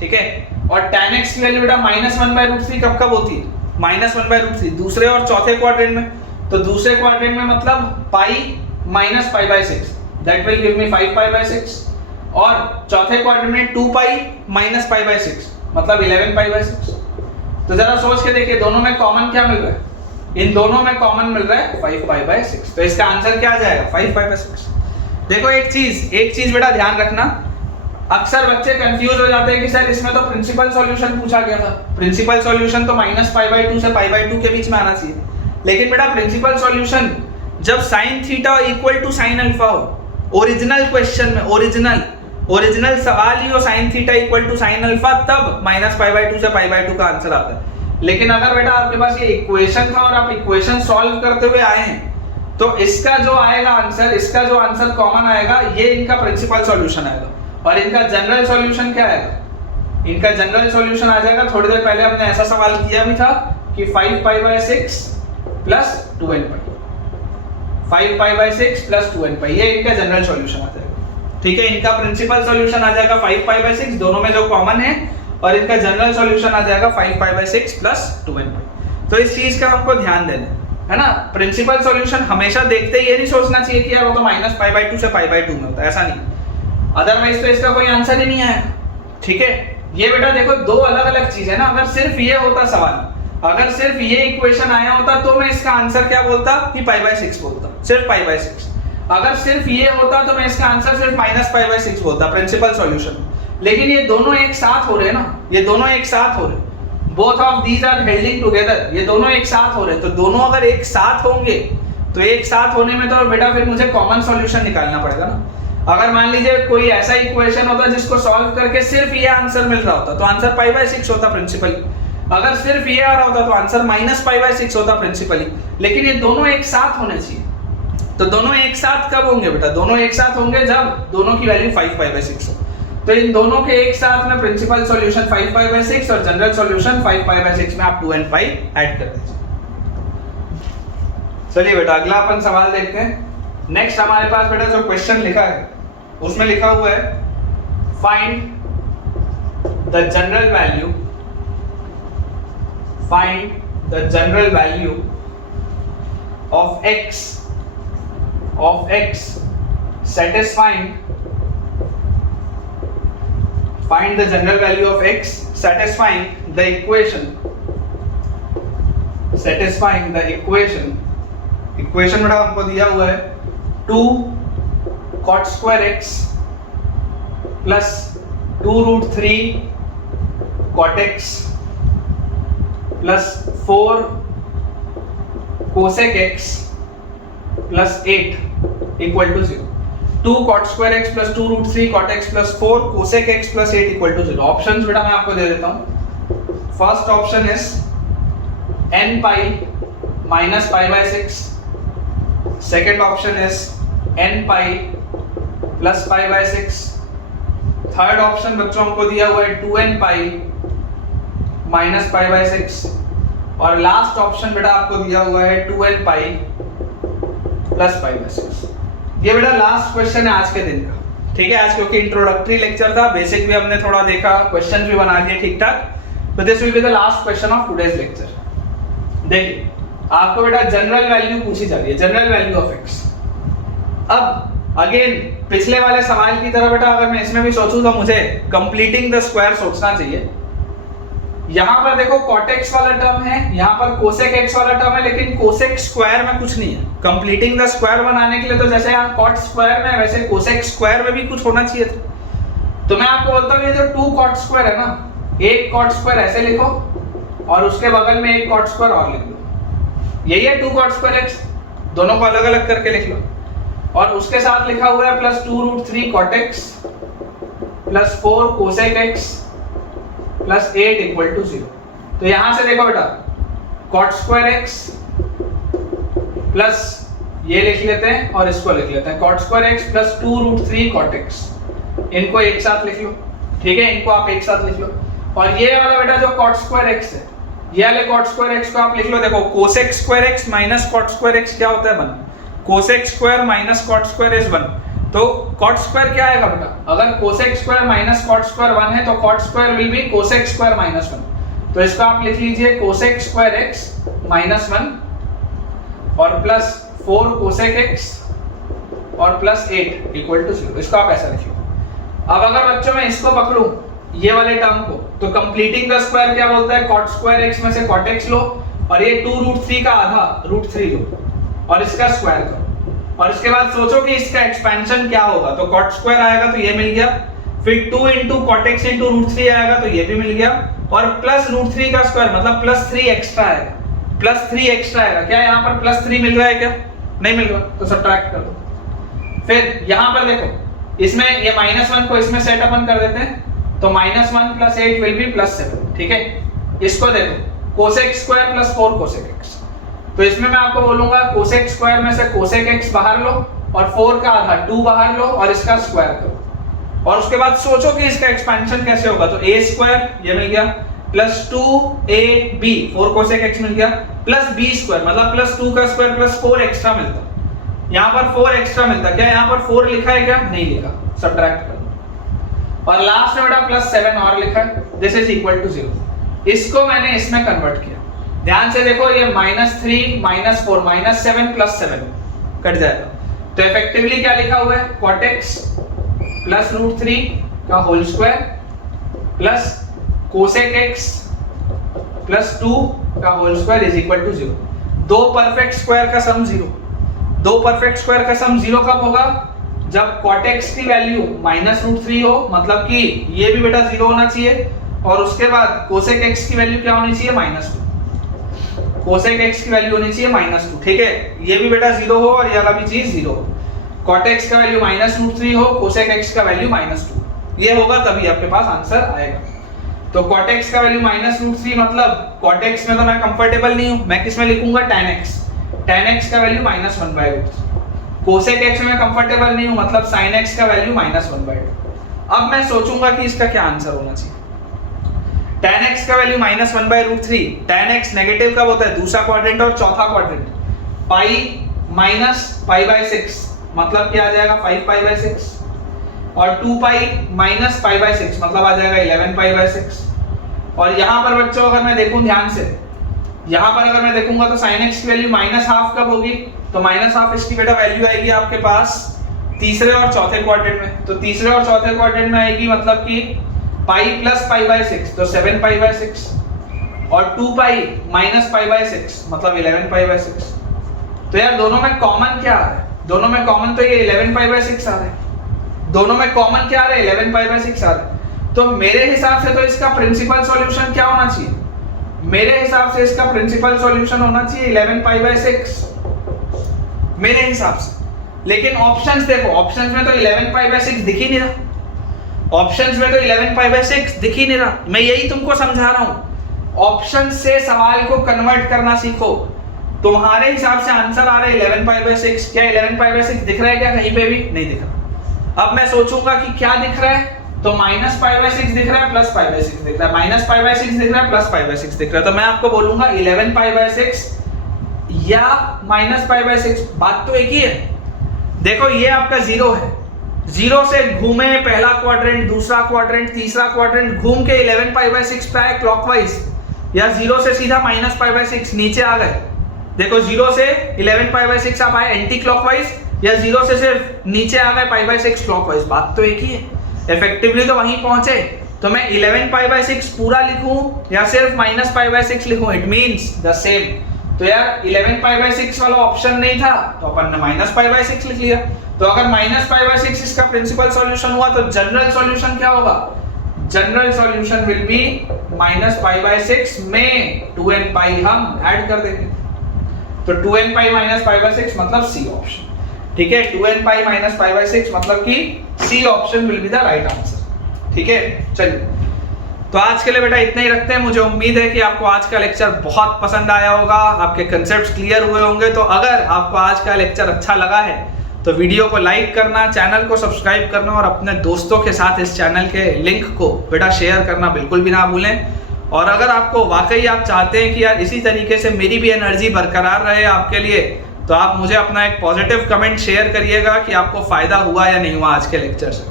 ठीक है। और tan x की वैल्यू बेटा -1/√3 कब कब होती है? -1/√3 दूसरे और चौथे क्वाड्रेंट में, तो दूसरे क्वाड्रेंट में मतलब π - π/6 दैट विल गिव मी 5π/6, और चौथे क्वाड्रेंट में 2π - π/6 मतलब 11π/6। तो जरा सोच के देखिए दोनों में कॉमन क्या मिल रहा है, इन दोनों में कॉमन मिल रहा है 5π/6। तो इसका आंसर क्या आ जाएगा 5π/6। देखो एक चीज बेटा ध्यान रखना, अक्सर बच्चे कंफ्यूज हो जाते हैं कि सर इसमें तो प्रिंसिपल सॉल्यूशन पूछा गया था, प्रिंसिपल सॉल्यूशन तो -π/2 से π/2 के बीच में आना चाहिए। लेकिन बेटा प्रिंसिपल सॉल्यूशन जब sin theta equal to sin alpha हो, ओरिजिनल क्वेश्चन में ओरिजिनल सवाल ही हो sin theta equal to sin alpha, तब -π/2 से π/2 का आंसर आता है। लेकिन अगर बेटा आपके पास ये इक्वेशन था और आप इक्वेशन सॉल्व करते हुए आए हैं, तो इसका जो आंसर कॉमन आएगा, ये इनका प्रिंसिपल सॉल्यूशन आएगा। और इनका जनरल सॉल्यूशन क्या आएगा, इनका जनरल सॉल्यूशन आ जाएगा, थोड़ी देर पहले हमने ऐसा सवाल किया भी था कि 5π/6 प्लस 2nπ, 5π/6 प्लस 2nπ, ये इनका जनरल सॉल्यूशन आ जाएगा। ठीक है, इनका प्रिंसिपल सॉल्यूशन आ जाएगा 5π/6 दोनों में जो कॉमन है, और इनका जनरल सॉल्यूशन आ जाएगा 5π/6 प्लस 2nπ। तो इस चीज का आपको ध्यान देना है ना। प्रिंसिपल सॉल्यूशन हमेशा देखते ही ये नहीं सोचना चाहिए कि यार वो तो -π/2 से π/2 में होता है, ऐसा नहीं, अदरवाइज तो इसका कोई आंसर ही नहीं आया। ठीक है, ये बेटा देखो दो अलग अलग चीज है ना। अगर सिर्फ ये होता सवाल, अगर सिर्फ ये इक्वेशन आया होता तो मैं इसका आंसर क्या बोलता कि π/6 बोलता, सिर्फ π/6। अगर सिर्फ ये होता तो मैं इसका आंसर सिर्फ -π/6 बोलता, प्रिंसिपल सॉल्यूशन। लेकिन ये दोनों एक साथ हो रहे हैं ना, ये दोनों एक साथ हो रहे हैं, both of these are holding together, ये दोनों एक साथ हो रहे हैं। तो दोनों अगर एक साथ होंगे तो एक साथ होने में तो बेटा फिर मुझे कॉमन सॉल्यूशन निकालना पड़ेगा ना। अगर मान लीजिए कोई ऐसा इक्वेशन होता जिसको सॉल्व करके सिर्फ ये आंसर मिल रहा होता तो आंसर π/6 होता प्रिंसिपली। अगर सिर्फ ये आ रहा होता तो आंसर -π/6 होता प्रिंसिपली। लेकिन ये दोनों एक साथ होने चाहिए। तो दोनों एक साथ कब होंगे बेटा, दोनों एक साथ होंगे जब दोनों की वैल्यू 5π/6 हो। तो इन दोनों के एक साथ में प्रिंसिपल सॉल्यूशन 5π/6 और जनरल सॉल्यूशन 5π/6 में आप 2nπ ऐड कर दीजिए। चलिए बेटा अगला अपन सवाल देखते हैं। नेक्स्ट हमारे पास बेटा जो क्वेश्चन लिखा है उसमें लिखा हुआ है find the general value of x satisfying find the general value of x satisfying the equation बेटा हमको दिया हुआ है 2 cot square x plus 2√3 cot x plus 4 cosec x plus 8 equal to 0। 2 cot square x plus 2√3 cot x plus 4 cosec x plus 8 equal to 0। Options बेटा मैं आपको दे देता हूं। First option is nπ minus π/6, second option is nπ plus π/6, third option बच्चों हमको दिया हुआ है 2nπ minus π/6, और लास्ट ऑप्शन बेटा आपको दिया हुआ है 2nπ plus π/6। ये बेटा लास्ट क्वेश्चन है आज के दिन का। ठीक है, आज क्योंकि इंट्रोडक्टरी लेक्चर था, बेसिक भी हमने थोड़ा देखा, क्वेश्चन भी बना दिए ठीक ठाक, तो this will be the last question of today's lecture. देखिए आपको बेटा जनरल वैल्यू पूछी जा रही है, जनरल वैल्यू ऑफ x। अब अगेन पिछले वाले सवाल की तरह बेटा अगर मैं इसमें भी सोचूं तो मुझे कंप्लीटिंग द स्क्वायर सोचना चाहिए। यहां पर देखो cot x वाला टर्म है, यहां पर cosec x वाला टर्म है, लेकिन cosec स्क्वायर में कुछ नहीं है। कंप्लीटिंग द स्क्वायर बनाने के लिए तो जैसे यहाँ cot स्क्वायर में वैसे cosec स्क्वायर में भी कुछ होना चाहिए था। तो मैं आपको बोलता हूँ ये जो 2 cot स्क्वायर है ना, एक cot स्क्वायर ऐसे लिखो और उसके बगल में एक cot स्क्वायर और लिख लो, यही है 2 cot स्क्वायर x, दोनों को अलग अलग करके लिख लो। और उसके साथ लिखा हुआ है plus 2√3 cot x plus 4 cosec x plus 8 equal to 0। तो यहां से देखो बेटा cot स्क्वायर x प्लस ये लिख लेते हैं और इसको लिख लेते हैं cot square x plus 2√3 cot x, इनको एक साथ लिख लो। ठीक है, इनको आप एक साथ लिख लो। और ये वाला बेटा जो cot स्क्वायर x है, ये वाले cot स्क्वायर x को आप लिख लो। देखो cosec square x minus cot square x क्या होता है 1, cosec square minus cot square is 1। तो cot स्क्वायर क्या आएगा बेटा, अगर cosec square minus cot square 1 है तो cot square will be cosec square minus 1। तो इसको आप लिख लीजिए cosec स्क्वायर x माइनस 1 और प्लस 4 cosec x और प्लस 8 इक्वल टू 0। इसको आप ऐसा लिख लो। अब अगर बच्चों मैं इसको पकड़ूं ये वाले टर्म को, तो कंप्लीटिंग द स्क्वायर क्या बोलता है, cot स्क्वायर x में से cot x लो और ये 2√3 का आधा √3 लो और इसका स्क्वायर करो और इसके बाद सोचो कि इसका एक्सपेंशन क्या होगा, तो cot स्क्वायर आएगा तो ये मिल गया, फिर 2 into cot x into √3 आएगा तो ये भी मिल गया और प्लस √3 का स्क्वायर मतलब +3 एक्स्ट्रा आएगा, +3 एक्स्ट्रा आएगा। क्या यहाँ पर +3 मिल रहा है क्या, नहीं मिल रहा, तो सब्ट्रैक्ट कर दो। फिर यहाँ पर देखो इसमें ये -1 को इसमें सेट अपन कर देते हैं तो -1 + 8 विल बी +7, ठीक है। इसको देखो cosec स्क्वायर + 4 cosec x, तो इसमें मैं आपको बोलूंगा cosec स्क्वायर में से cosec x बाहर लो और 4 का आधा 2 बाहर लो और इसका स्क्वायर करो और उसके बाद सोचो कि इसका एक्सपेंशन कैसे होगा, तो a स्क्वायर ये मिल गया प्लस 2ab 4 cosec x मिल गया प्लस b स्क्वायर मतलब +2 का स्क्वायर प्लस 4 एक्स्ट्रा मिलता, यहाँ पर 4 एक्स्ट्रा मिलता, क्या यहाँ पर 4 लिखा है क्या, नहीं लिखा, सब्ट्रैक्ट कर दो और लास्ट में बेटा +7 और लिखा है, दिस इज इक्वल टू 0। इसको मैंने इसमें कन्वर्ट किया, ध्यान से देखो ये -3 -4 -7 +7 कट जाएगा, तो इफेक्टिवली क्या लिखा हुआ है, cot x प्लस √3 का whole square plus cosec x plus 2 का whole square is equal to 0। दो परफेक्ट स्क्वायर का सम 0, दो परफेक्ट स्क्वायर का सम 0 कब होगा, जब cot x की वैल्यू -√3 हो, मतलब कि ये भी बेटा 0 होना चाहिए और उसके बाद cosec x की वैल्यू क्या होनी चाहिए, -2, cosec x की वैल्यू होनी चाहिए -2, ठीक है। ये भी बेटा 0 हो और ये वाला भी चीज 0 हो, cot x का वैल्यू -√3 हो, cosec x का वैल्यू -2, ये होगा तभी आपके पास आंसर आएगा। तो cot x का वैल्यू -√3 मतलब cot x में तो मैं कंफर्टेबल नहीं हूं, मैं किस में लिखूंगा, tan x, tan x का वैल्यू -1/2, cosec x में कंफर्टेबल नहीं हूं मतलब sin x का वैल्यू -1/2। अब मैं सोचूंगा कि इसका क्या आंसर होना चाहिए, tan x का वैल्यू -1/√3, tan x नेगेटिव कब होता है, दूसरा क्वाड्रेंट और चौथा क्वाड्रेंट, पाई -π/6 मतलब क्या आ जाएगा 5π/6 और 2π -π/6 मतलब आ जाएगा 11π/6। और यहाँ पर बच्चों अगर मैं देखूं ध्यान से, यहाँ पर अगर मैं देखूंगा तो sin x की वैल्यू -½ कब होगी, तो -½ इसकी बेटा वैल्यू आएगी आपके पास तीसरे और चौथे क्वाड्रेंट में, तो तीसरे और चौथे क्वाड्रेंट में आएगी मतलब कि पाई + π/6 तो 7π/6 और 2π -π/6 मतलब 11π/6। तो यार दोनों में कॉमन क्या आ रहा है, दोनों में कॉमन तो ये 11π/6 आ रहा है, दोनों में कॉमन क्या आ रहा है 11π/6 आ रहा है। तो मेरे हिसाब से तो इसका प्रिंसिपल सॉल्यूशन क्या होना चाहिए, मेरे हिसाब से इसका प्रिंसिपल सॉल्यूशन होना चाहिए 11π/6 मेरे हिसाब से। लेकिन ऑप्शंस देखो, ऑप्शंस में तो 11π/6 दिख ही नहीं रहा, ऑप्शंस में तो 11π/6 दिख ही नहीं रहा, मैं यही तुमको समझा रहा हूं, ऑप्शन से सवाल को कन्वर्ट करना सीखो। तुम्हारे हिसाब से आंसर आ रहा है 11π/6, क्या 11π/6 दिख रहा है क्या कहीं पे भी, नहीं दिख रहा। अब मैं सोचूंगा कि क्या दिख रहा है, तो -π/6 दिख रहा है, +π/6 दिख रहा है, -π/6 दिख रहा है, +π/6 दिख रहा है, तो मैं आपको बोलूंगा 11π/6 या -π/6, बात तो एक ही है। देखो ये आपका 0 है, 0 से घूमे पहला क्वाड्रेंट, दूसरा क्वाड्रेंट, तीसरा क्वाड्रेंट, घूम के 11π/6 पे आए क्लॉकवाइज, या 0 से सीधा -π/6 नीचे आ गए। देखो 0 से 11π/6 आप आए एंटी क्लॉकवाइज, या 0 से सिर्फ नीचे आ गए π/6 क्लॉकवाइज, बात तो एक ही है, इफेक्टिवली तो वहीं पहुंचे। तो मैं 11π/6 पूरा लिखूं या सिर्फ -π/6 लिखूं, इट मींस द सेम। तो यार 11π/6 वाला ऑप्शन नहीं था तो अपन ने -π/6 लिख लिया। तो अगर -π/6 इसका प्रिंसिपल सॉल्यूशन हुआ तो जनरल सॉल्यूशन क्या होगा, जनरल सॉल्यूशन विल बी -π/6 में 2nπ हम ऐड कर देंगे, तो 2nπ -π/6 मतलब सी ऑप्शन, ठीक है। 2nπ -π/6 मतलब कि C option will be the right answer, ठीक है। चलिए तो आज के लिए बेटा इतना ही रखते हैं। मुझे उम्मीद है कि आपको आज का लेक्चर बहुत पसंद आया होगा, आपके कंसेप्ट्स क्लियर हुए होंगे। तो अगर आपको आज का लेक्चर अच्छा लगा है तो वीडियो को लाइक करना, चैनल को सब्सक्राइब करना और अपने दोस्तों के साथ इस चैनल के लिंक को बेटा शेयर करना बिल्कुल भी ना भूलें। और अगर आपको वाकई आप चाहते हैं कि यार इसी तरीके से मेरी भी एनर्जी बरकरार रहे आपके लिए, तो आप मुझे अपना एक पॉजिटिव कमेंट शेयर करिएगा कि आपको फायदा हुआ या नहीं हुआ आज के लेक्चर से।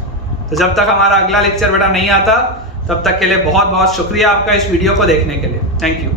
तो जब तक हमारा अगला लेक्चर बेटा नहीं आता तब तक के लिए बहुत बहुत शुक्रिया आपका इस वीडियो को देखने के लिए। Thank you.